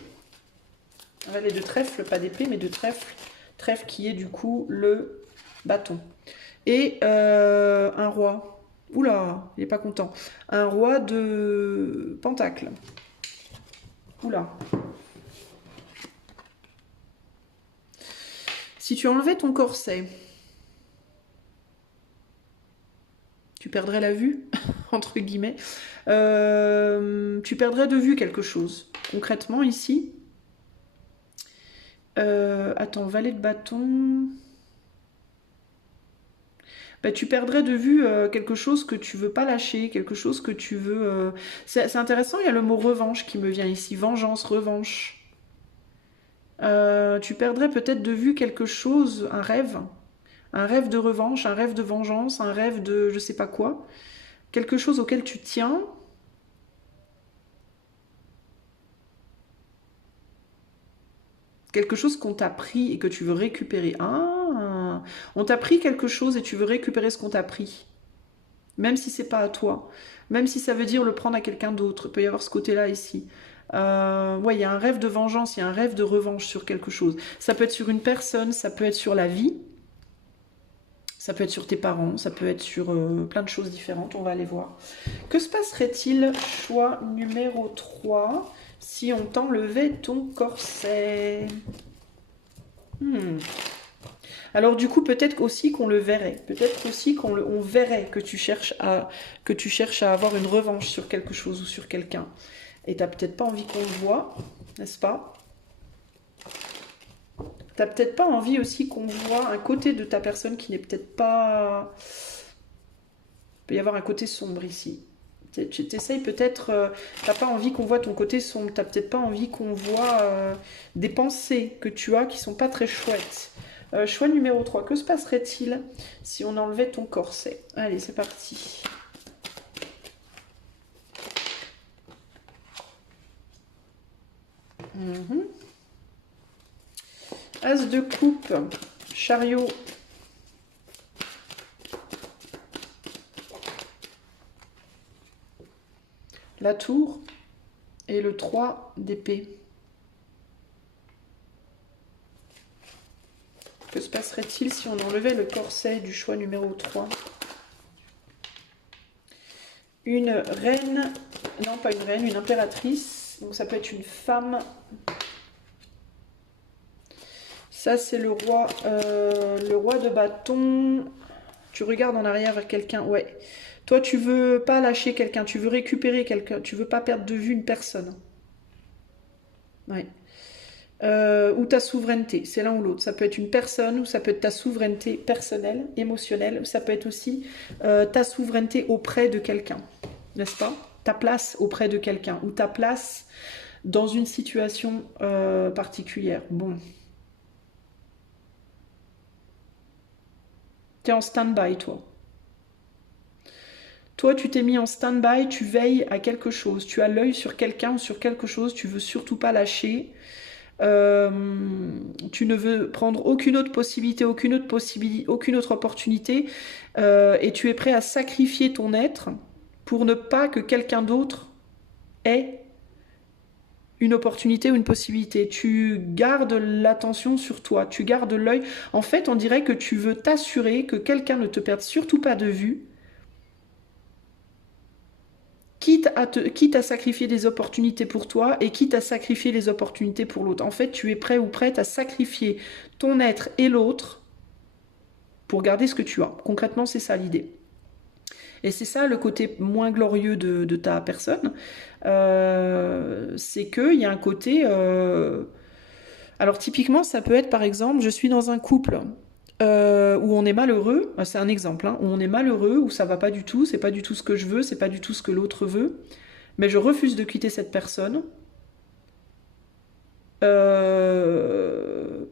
Un valet de trèfle, pas d'épée, mais de trèfle. Trèfle qui est du coup le bâton. Et un roi. Oula, il n'est pas content. Un roi de pentacle. Oula. Si tu enlevais ton corset, tu perdrais la vue, entre guillemets. Tu perdrais de vue quelque chose. Concrètement, ici. Attends, valet de bâton. Bah, tu perdrais de vue quelque chose que tu veux pas lâcher, quelque chose que tu veux... C'est intéressant, il y a le mot revanche qui me vient ici. Vengeance, revanche. Tu perdrais peut-être de vue quelque chose, un rêve. Un rêve de revanche, un rêve de vengeance, un rêve de je sais pas quoi. Quelque chose auquel tu tiens. Quelque chose qu'on t'a pris et que tu veux récupérer. Ah, on t'a pris quelque chose et tu veux récupérer ce qu'on t'a pris. Même si c'est pas à toi. Même si ça veut dire le prendre à quelqu'un d'autre. Il peut y avoir ce côté-là ici. Ouais, il y a un rêve de vengeance, il y a un rêve de revanche sur quelque chose. Ça peut être sur une personne, ça peut être sur la vie. Ça peut être sur tes parents, ça peut être sur plein de choses différentes, on va aller voir. Que se passerait-il, choix numéro 3, si on t'enlevait ton corset? Alors du coup, peut-être aussi qu'on le verrait. Peut-être aussi qu'on verrait que tu cherches à avoir une revanche sur quelque chose ou sur quelqu'un. Et t'as peut-être pas envie qu'on le voit, n'est-ce pas? T'as peut-être pas envie aussi qu'on voit un côté de ta personne qui n'est peut-être pas... Il peut y avoir un côté sombre ici. Tu t'essayes peut-être... t'as pas envie qu'on voit ton côté sombre. T'as peut-être pas envie qu'on voit des pensées que tu as qui sont pas très chouettes. Choix numéro 3. Que se passerait-il si on enlevait ton corset? Allez, c'est parti. As de coupe, chariot. La tour et le 3 d'épée. Que se passerait-il si on enlevait le corset du choix numéro 3? Une reine, non pas une reine, une impératrice. Donc ça peut être une femme. Ça c'est le roi de bâton. Tu regardes en arrière vers quelqu'un, ouais. Toi tu veux pas lâcher quelqu'un, tu veux récupérer quelqu'un, tu veux pas perdre de vue une personne. Ouais. Ou ta souveraineté, c'est l'un ou l'autre. Ça peut être une personne, ou ça peut être ta souveraineté personnelle, émotionnelle, ou ça peut être aussi ta souveraineté auprès de quelqu'un, n'est-ce pas? Ta place auprès de quelqu'un, ou ta place dans une situation particulière. Bon. T'es en stand-by, toi. Toi, tu t'es mis en stand-by, tu veilles à quelque chose. Tu as l'œil sur quelqu'un ou sur quelque chose, tu veux surtout pas lâcher. Tu ne veux prendre aucune autre possibilité, aucune autre opportunité, et tu es prêt à sacrifier ton être pour ne pas que quelqu'un d'autre ait une opportunité ou une possibilité. Tu gardes l'attention sur toi, tu gardes l'œil. En fait, on dirait que tu veux t'assurer que quelqu'un ne te perde surtout pas de vue, quitte à sacrifier des opportunités pour toi et quitte à sacrifier les opportunités pour l'autre. En fait, tu es prêt ou prête à sacrifier ton être et l'autre pour garder ce que tu as. Concrètement, c'est ça l'idée. Et c'est ça le côté moins glorieux de ta personne. C'est qu'il y a un côté... Alors typiquement, ça peut être par exemple, je suis dans un couple où on est malheureux, c'est un exemple, hein, où on est malheureux, où ça va pas du tout, c'est pas du tout ce que je veux, c'est pas du tout ce que l'autre veut. mais je refuse de quitter cette personne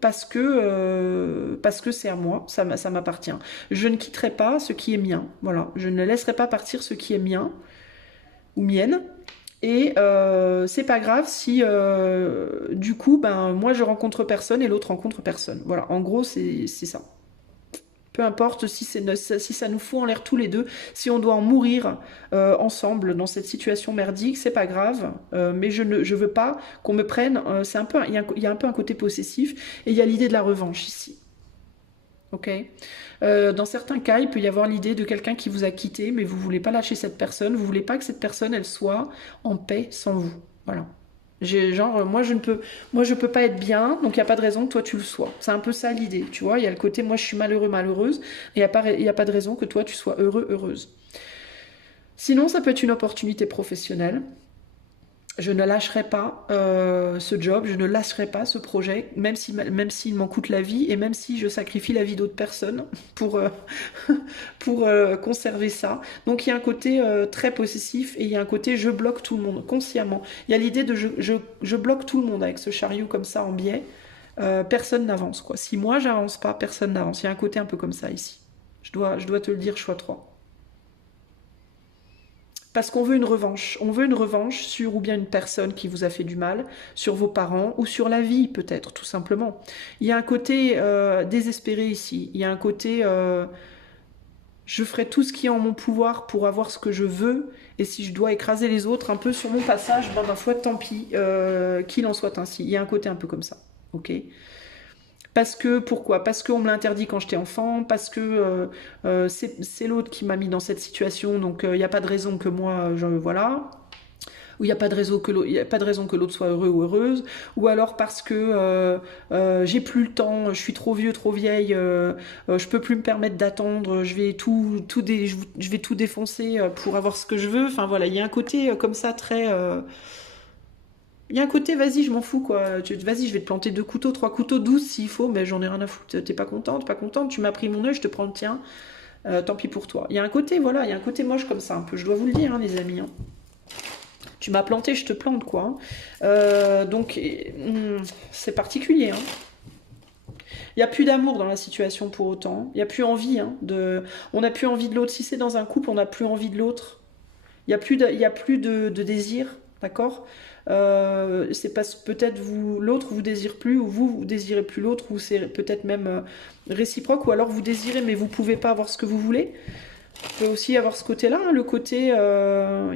parce que c'est à moi, ça m'appartient. Je ne quitterai pas ce qui est mien, voilà. Je ne laisserai pas partir ce qui est mien ou mienne. Et c'est pas grave si du coup, ben moi je rencontre personne et l'autre rencontre personne. Voilà, en gros c'est ça. Peu importe si, si ça nous fout en l'air tous les deux, si on doit en mourir ensemble dans cette situation merdique, c'est pas grave. Mais je veux pas qu'on me prenne. C'est un peu, il y a un peu un côté possessif et il y a l'idée de la revanche ici. Ok. Dans certains cas, il peut y avoir l'idée de quelqu'un qui vous a quitté, mais vous voulez pas lâcher cette personne. Vous voulez pas que cette personne elle soit en paix sans vous. Voilà. Genre, moi je peux pas être bien, donc il y a pas de raison que toi tu le sois. C'est un peu ça l'idée, tu vois. Il y a le côté, moi je suis malheureux, malheureuse, et il y a pas de raison que toi tu sois heureux, heureuse. Sinon, ça peut être une opportunité professionnelle. Je ne lâcherai pas ce job, je ne lâcherai pas ce projet, même s'il m'en coûte la vie et même si je sacrifie la vie d'autres personnes pour, pour conserver ça. Donc il y a un côté très possessif et il y a un côté je bloque tout le monde consciemment. Il y a l'idée de je bloque tout le monde avec ce chariot comme ça en biais. Personne n'avance quoi. Si moi j'avance pas, personne n'avance. Il y a un côté un peu comme ça ici. Je dois te le dire, choix 3. Parce qu'on veut une revanche. On veut une revanche sur ou bien une personne qui vous a fait du mal, sur vos parents ou sur la vie peut-être, tout simplement. Il y a un côté désespéré ici. Il y a un côté je ferai tout ce qui est en mon pouvoir pour avoir ce que je veux. Et si je dois écraser les autres un peu sur mon passage, ben, ma foi, tant pis, qu'il en soit ainsi. Il y a un côté un peu comme ça. Ok. Parce que, pourquoi? Parce qu'on me l'a interdit quand j'étais enfant, parce que c'est l'autre qui m'a mis dans cette situation, donc il n'y a pas de raison que moi, voilà, ou il n'y a pas de raison que y a pas de raison que l'autre soit heureux ou heureuse, ou alors parce que j'ai plus le temps, je suis trop vieux, trop vieille, je peux plus me permettre d'attendre, je vais tout défoncer pour avoir ce que je veux. Enfin voilà, il y a un côté comme ça très il y a un côté, vas-y, je m'en fous, quoi. Vas-y, je vais te planter 2 couteaux, 3 couteaux, 12 s'il faut, mais j'en ai rien à foutre. T'es pas contente, pas contente, tu m'as pris mon œil, je te prends le tien, tant pis pour toi. Il y a un côté, voilà, il y a un côté moche comme ça, un peu, je dois vous le dire, hein, les amis. Hein. Tu m'as planté, je te plante, quoi. Hein. Donc, c'est particulier, hein. Il n'y a plus d'amour dans la situation pour autant. Il n'y a plus envie, hein, on n'a plus envie de l'autre. Si c'est dans un couple, on n'a plus envie de l'autre. Il y a plus de désir, d'accord. C'est parce que peut-être l'autre vous désire plus, ou vous désirez plus l'autre, ou c'est peut-être même réciproque, ou alors vous désirez mais vous pouvez pas avoir ce que vous voulez. Il peut aussi y avoir ce côté-là, hein, le côté,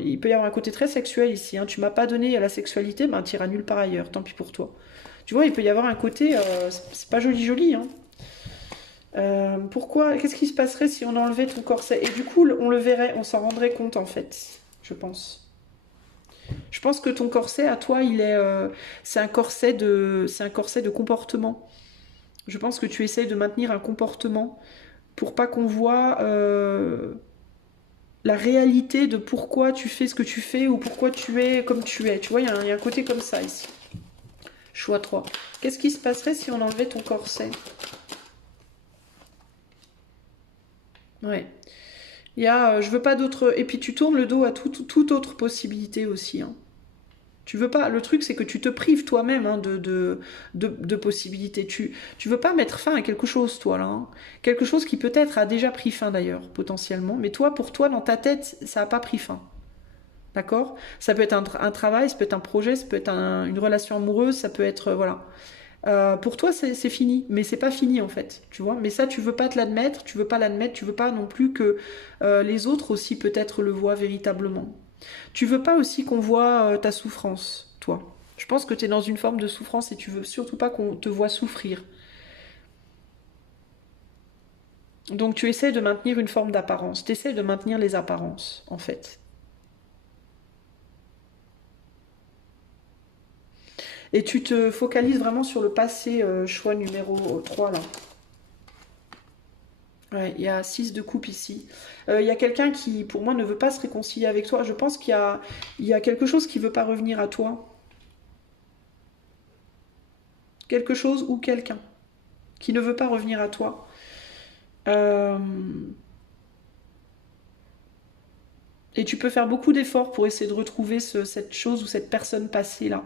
il peut y avoir un côté très sexuel ici. Hein. Tu m'as pas donné à la sexualité, ben t'iras nulle part ailleurs, tant pis pour toi. Tu vois, il peut y avoir un côté, c'est pas joli joli. Hein. Pourquoi? Qu'est-ce qui se passerait si on enlevait ton corset? Et du coup, on le verrait, on s'en rendrait compte en fait, je pense. Je pense que ton corset, à toi, c'est un corset de comportement. Je pense que tu essayes de maintenir un comportement pour pas qu'on voit la réalité de pourquoi tu fais ce que tu fais ou pourquoi tu es comme tu es. Tu vois, il y a un côté comme ça ici. Choix 3. Qu'est-ce qui se passerait si on enlevait ton corset? Ouais. Je veux pas d'autres. Et puis tu tournes le dos à toute autre possibilité aussi. Hein. Tu veux pas. Le truc, c'est que tu te prives toi-même hein, de possibilités. Tu veux pas mettre fin à quelque chose, toi, là. Hein. Quelque chose qui peut-être a déjà pris fin, d'ailleurs, potentiellement. Mais toi, pour toi, dans ta tête, ça n'a pas pris fin. D'accord. Ça peut être un travail, ça peut être un projet, ça peut être une relation amoureuse, ça peut être. Voilà. Pour toi, c'est fini. Mais c'est pas fini, en fait. Tu vois. Mais ça, tu veux pas te l'admettre, tu veux pas l'admettre, tu veux pas non plus que les autres aussi, peut-être, le voient véritablement. Tu veux pas aussi qu'on voit ta souffrance, toi. Je pense que tu es dans une forme de souffrance et tu veux surtout pas qu'on te voit souffrir. Donc tu essaies de maintenir une forme d'apparence. Tu essaies de maintenir les apparences, en fait. Et tu te focalises vraiment sur le passé, choix numéro 3 là. Ouais, il y a 6 de coupe ici. Il y a quelqu'un qui, pour moi, ne veut pas se réconcilier avec toi. Je pense il y a quelque chose qui veut pas revenir à toi. Quelque chose ou quelqu'un qui ne veut pas revenir à toi. Euh, Et tu peux faire beaucoup d'efforts pour essayer de retrouver cette chose ou cette personne passée là.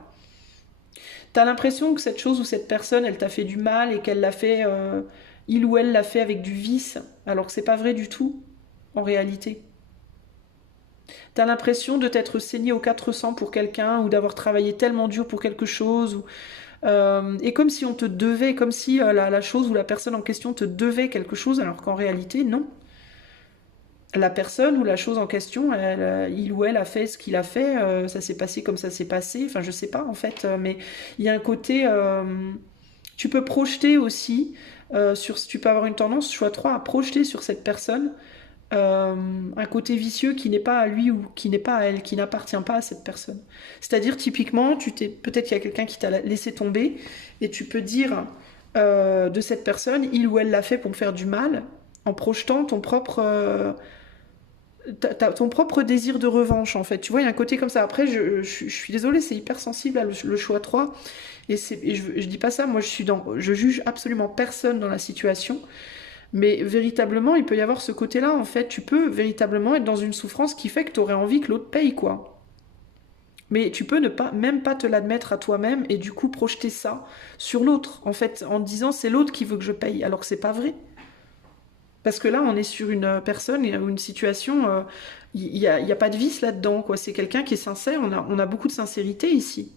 T'as l'impression que cette chose ou cette personne, elle t'a fait du mal et qu'elle l'a fait, il ou elle l'a fait avec du vice, alors que c'est pas vrai du tout, en réalité. T'as l'impression de t'être saigné aux 400 pour quelqu'un ou d'avoir travaillé tellement dur pour quelque chose. Et comme si on te devait, comme si la chose ou la personne en question te devait quelque chose, alors qu'en réalité, non. La personne ou la chose en question, il ou elle a fait ce qu'il a fait, ça s'est passé comme ça s'est passé, enfin je sais pas en fait, mais il y a un côté, tu peux projeter aussi, tu peux avoir une tendance, choix 3, à projeter sur cette personne un côté vicieux qui n'est pas à lui ou qui n'est pas à elle, qui n'appartient pas à cette personne. C'est-à-dire typiquement, peut-être qu'il y a quelqu'un qui t'a laissé tomber et tu peux dire de cette personne, il ou elle l'a fait pour me faire du mal, en projetant ton propre désir de revanche en fait. Tu vois, il y a un côté comme ça. Après, je suis désolée, c'est hyper sensible le choix 3. Et je dis pas ça, moi je juge absolument personne dans la situation. Mais véritablement, il peut y avoir ce côté-là, en fait. Tu peux véritablement être dans une souffrance qui fait que tu aurais envie que l'autre paye, quoi. Mais tu peux ne pas, même pas te l'admettre à toi-même et du coup projeter ça sur l'autre, en fait, en te disant c'est l'autre qui veut que je paye, alors que c'est pas vrai. Parce que là, on est sur une personne ou une situation, il y a pas de vice là-dedans, quoi. C'est quelqu'un qui est sincère, on a beaucoup de sincérité ici.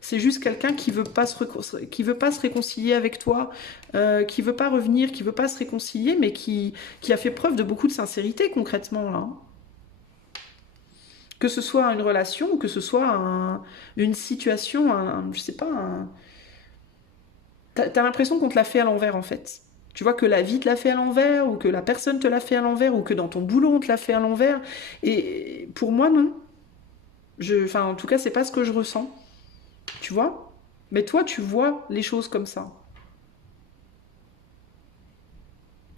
C'est juste quelqu'un qui veut pas qui veut pas se réconcilier avec toi, qui veut pas revenir, qui veut pas se réconcilier, mais qui a fait preuve de beaucoup de sincérité concrètement là. Que ce soit une relation ou que ce soit une situation, je sais pas. T'as l'impression qu'on te l'a fait à l'envers en fait. Tu vois que la vie te l'a fait à l'envers, ou que la personne te l'a fait à l'envers, ou que dans ton boulot on te l'a fait à l'envers. Et pour moi non. Enfin, en tout cas, c'est pas ce que je ressens. Tu vois? Mais toi, tu vois les choses comme ça.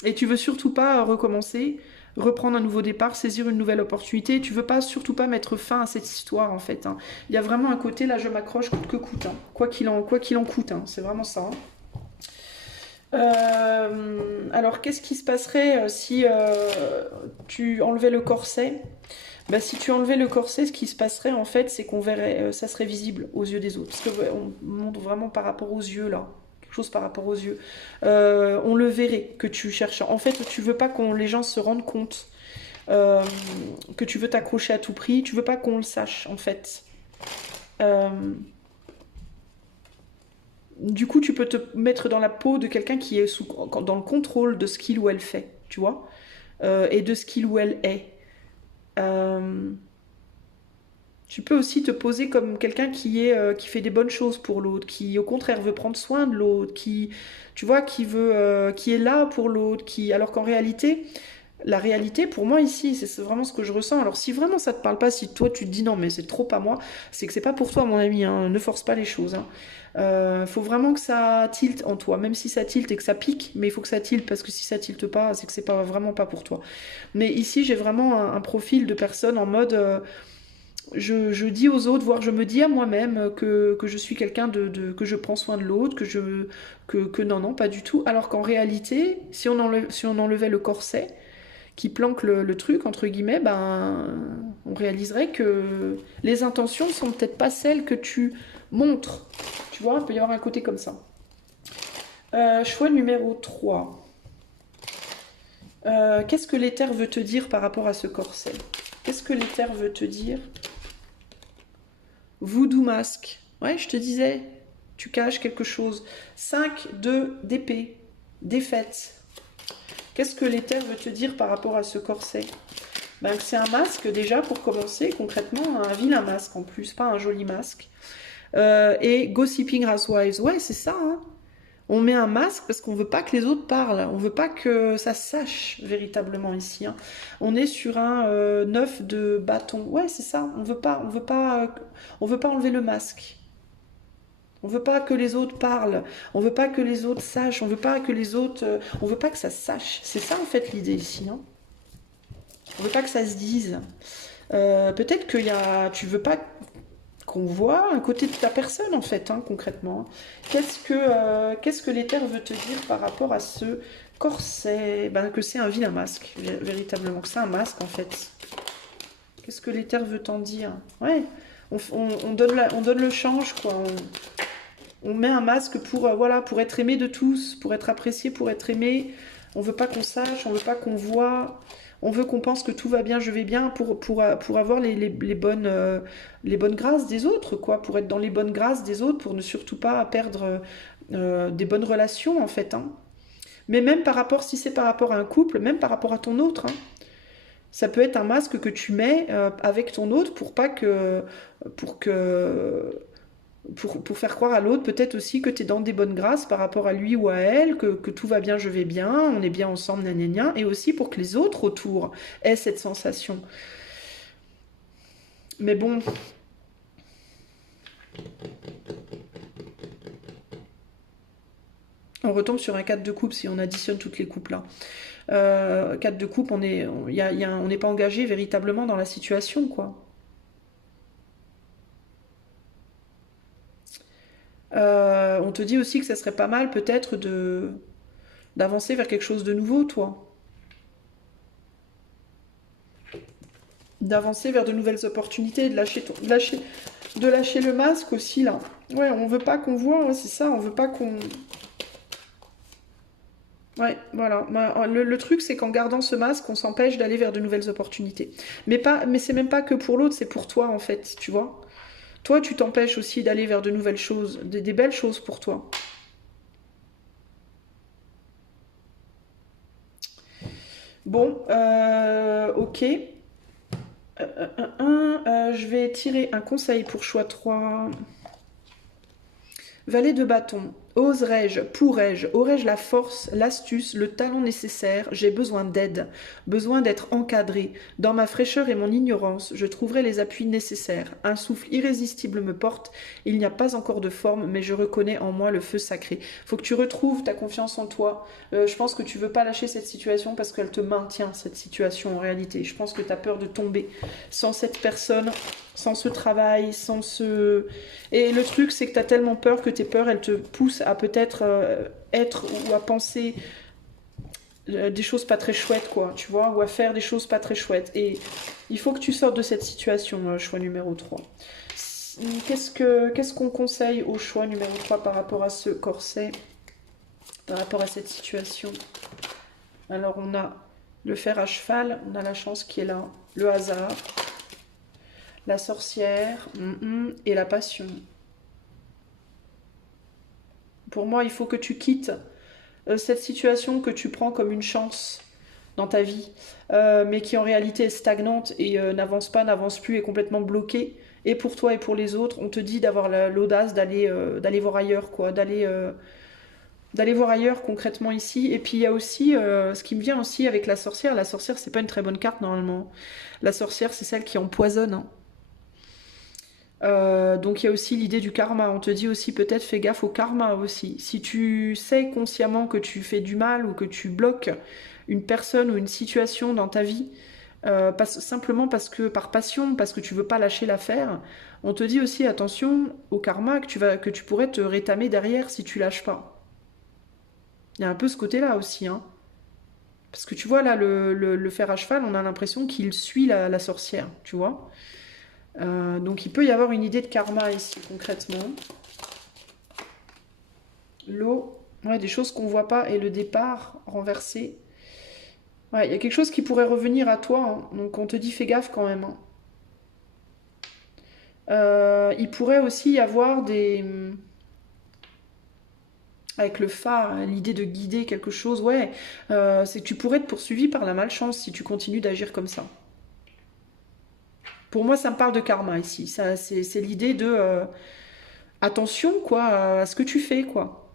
Et tu veux surtout pas recommencer, reprendre un nouveau départ, saisir une nouvelle opportunité. Tu veux pas, surtout pas mettre fin à cette histoire, en fait, hein. Il y a vraiment un côté, là, je m'accroche coûte que coûte, hein. Quoi qu'il en coûte, hein. C'est vraiment ça, hein. Alors, qu'est-ce qui se passerait si tu enlevais le corset? Bah, si tu enlevais le corset, ce qui se passerait en fait, c'est qu'on verrait, ça serait visible aux yeux des autres. Parce que ouais, on montre vraiment par rapport aux yeux là, quelque chose par rapport aux yeux. On le verrait que tu cherches. En fait, tu veux pas que les gens se rendent compte euh, que tu veux t'accrocher à tout prix. Tu veux pas qu'on le sache en fait. Euh, du coup, tu peux te mettre dans la peau de quelqu'un qui est dans le contrôle de ce qu'il ou elle fait, tu vois, et de ce qu'il ou elle est. Euh, Tu peux aussi te poser comme quelqu'un qui fait des bonnes choses pour l'autre, qui au contraire veut prendre soin de l'autre, qui, tu vois, qui est là pour l'autre, alors qu'en réalité, la réalité pour moi ici, c'est vraiment ce que je ressens. Alors si vraiment ça te parle pas, si toi tu te dis non mais c'est trop pas moi, c'est que c'est pas pour toi mon ami, hein. Ne force pas les choses, hein. Faut vraiment que ça tilte en toi, même si ça tilte et que ça pique, mais il faut que ça tilte parce que si ça tilte pas, c'est que c'est pas vraiment pas pour toi. Mais ici j'ai vraiment un profil de personne en mode je dis aux autres, voire je me dis à moi-même que je suis quelqu'un que je prends soin de l'autre, que non, non, pas du tout. Alors qu'en réalité, si on enlevait le corset qui planque le truc, entre guillemets, ben, on réaliserait que les intentions sont peut-être pas celles que tu montres. Tu vois, il peut y avoir un côté comme ça. Choix numéro 3. Qu'est-ce que l'éther veut te dire par rapport à ce corset? Qu'est-ce que l'éther veut te dire? Voodoo masque. Ouais, je te disais, tu caches quelque chose. 5 d'épée. Défaite. Qu'est-ce que l'éther veut te dire par rapport à ce corset? Ben, c'est un masque déjà pour commencer, concrètement, un vilain masque en plus, pas un joli masque. Et Gossiping Housewives, ouais, c'est ça, hein. On met un masque parce qu'on veut pas que les autres parlent. On veut pas que ça se sache véritablement ici, hein. On est sur un 9 de bâton. Ouais, c'est ça. On veut pas enlever le masque. On veut pas que les autres parlent. On veut pas que les autres sachent. On veut pas que les autres. On veut pas que ça se sache. C'est ça en fait l'idée ici, hein. On veut pas que ça se dise. Peut-être tu veux pas qu'on voit un côté de ta personne en fait, hein, concrètement. Qu'est-ce que l'éther veut te dire par rapport à ce corset? Ben, que c'est un vilain masque, véritablement, que c'est un masque en fait. Qu'est-ce que l'éther veut t'en dire? Ouais, on donne on donne le change, quoi. On met un masque pour, voilà, pour être aimé de tous, pour être apprécié, pour être aimé. On veut pas qu'on sache, on veut pas qu'on voit. On veut qu'on pense que tout va bien, je vais bien, pour avoir les bonnes grâces des autres, quoi. Pour être dans les bonnes grâces des autres, pour ne surtout pas perdre des bonnes relations, en fait, hein. Mais même par rapport, si c'est par rapport à un couple, même par rapport à ton autre, hein. Ça peut être un masque que tu mets avec ton autre pour pas que, pour que, pour faire croire à l'autre peut-être aussi que tu es dans des bonnes grâces par rapport à lui ou à elle, que tout va bien, je vais bien, on est bien ensemble, gna gna gna, et aussi pour que les autres autour aient cette sensation. Mais bon, on retombe sur un 4 de coupe si on additionne toutes les coupes là. 4 de coupe, on n'est pas engagé véritablement dans la situation, quoi. On te dit aussi que ça serait pas mal peut-être de d'avancer vers quelque chose de nouveau, toi. D'avancer vers de nouvelles opportunités, de lâcher le masque aussi, là. Ouais, on veut pas qu'on voit, ouais, c'est ça, on veut pas qu'on... Ouais, voilà. Bah, le truc, c'est qu'en gardant ce masque, on s'empêche d'aller vers de nouvelles opportunités. Mais c'est même pas que pour l'autre, c'est pour toi, en fait, tu vois. Toi, tu t'empêches aussi d'aller vers de nouvelles choses, des belles choses pour toi. Bon, ok. Je vais tirer un conseil pour choix 3. Valet de bâton. Oserais-je, pourrais-je, aurais-je la force, l'astuce, le talent nécessaire? J'ai besoin d'aide, besoin d'être encadré. Dans ma fraîcheur et mon ignorance, je trouverai les appuis nécessaires. Un souffle irrésistible me porte. Il n'y a pas encore de forme, mais je reconnais en moi le feu sacré. Faut que tu retrouves ta confiance en toi. Je pense que tu veux pas lâcher cette situation parce qu'elle te maintient, cette situation en réalité. Je pense que tu as peur de tomber sans cette personne, sans ce travail, sans ce... Et le truc, c'est que tu as tellement peur que tes peurs, elles te poussent à peut-être être ou à penser des choses pas très chouettes, quoi, tu vois, ou à faire des choses pas très chouettes. Et il faut que tu sortes de cette situation, choix numéro 3. Qu'est-ce qu'on conseille au choix numéro 3 par rapport à ce corset, par rapport à cette situation? Alors, on a le fer à cheval, on a la chance qui est là, le hasard, la sorcière et la passion. Pour moi, il faut que tu quittes cette situation que tu prends comme une chance dans ta vie, mais qui en réalité est stagnante et n'avance pas, n'avance plus, est complètement bloquée. Et pour toi et pour les autres, on te dit d'avoir l'audace d'aller voir ailleurs, quoi, d'aller voir ailleurs concrètement ici. Et puis il y a aussi ce qui me vient aussi avec la sorcière. La sorcière, c'est pas une très bonne carte normalement. La sorcière, c'est celle qui empoisonne, hein. Donc il y a aussi l'idée du karma. On te dit aussi peut-être fais gaffe au karma aussi. Si tu sais consciemment que tu fais du mal ou que tu bloques une personne ou une situation dans ta vie, simplement parce que par passion, parce que tu veux pas lâcher l'affaire, on te dit aussi attention au karma que tu pourrais te rétamer derrière si tu lâches pas. Il y a un peu ce côté-là aussi, hein. Parce que tu vois là, le fer à cheval, on a l'impression qu'il suit la sorcière, tu vois. Donc il peut y avoir une idée de karma ici concrètement. L'eau, ouais, des choses qu'on voit pas et le départ renversé. Ouais, il y a quelque chose qui pourrait revenir à toi, hein. Donc on te dit fais gaffe quand même, hein. Il pourrait aussi y avoir des... Avec le phare, hein, l'idée de guider quelque chose, ouais, c'est que tu pourrais être poursuivi par la malchance si tu continues d'agir comme ça. Pour moi, ça me parle de karma ici. C'est l'idée de attention quoi à ce que tu fais quoi.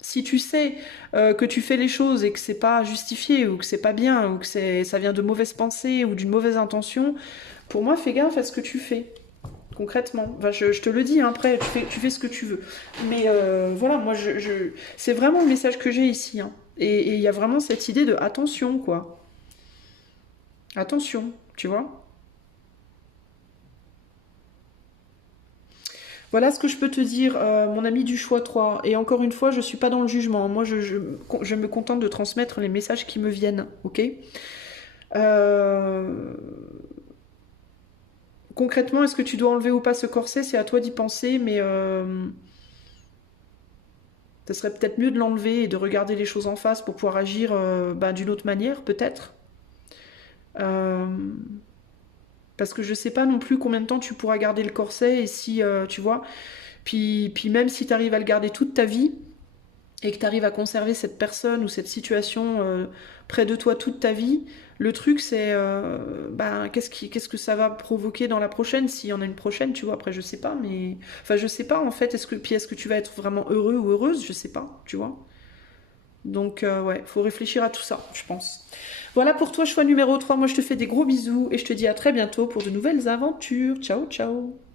Si tu sais que tu fais les choses et que c'est pas justifié ou que c'est pas bien ou que ça vient de mauvaises pensées ou d'une mauvaise intention, pour moi, fais gaffe à ce que tu fais. Concrètement, enfin, je te le dis, hein, après tu fais ce que tu veux. Mais voilà, moi c'est vraiment le message que j'ai ici, hein. Et il y a vraiment cette idée de attention, quoi. Attention, tu vois. Voilà ce que je peux te dire, mon ami du choix 3. Et encore une fois, je suis pas dans le jugement. Moi, je me contente de transmettre les messages qui me viennent, ok? Euh, concrètement, est-ce que tu dois enlever ou pas ce corset? C'est à toi d'y penser, mais ça serait peut-être mieux de l'enlever et de regarder les choses en face pour pouvoir agir bah, d'une autre manière, peut-être. Euh, Parce que je sais pas non plus combien de temps tu pourras garder le corset et si, tu vois, puis même si tu arrives à le garder toute ta vie et que tu arrives à conserver cette personne ou cette situation près de toi toute ta vie, le truc c'est ben, qu'est-ce que ça va provoquer dans la prochaine, s'il y en a une prochaine, tu vois, après je sais pas, mais enfin je sais pas en fait, est-ce que tu vas être vraiment heureux ou heureuse, je sais pas, tu vois. Donc ouais, faut réfléchir à tout ça, je pense. Voilà pour toi, choix numéro 3. Moi je te fais des gros bisous et je te dis à très bientôt pour de nouvelles aventures. Ciao ciao.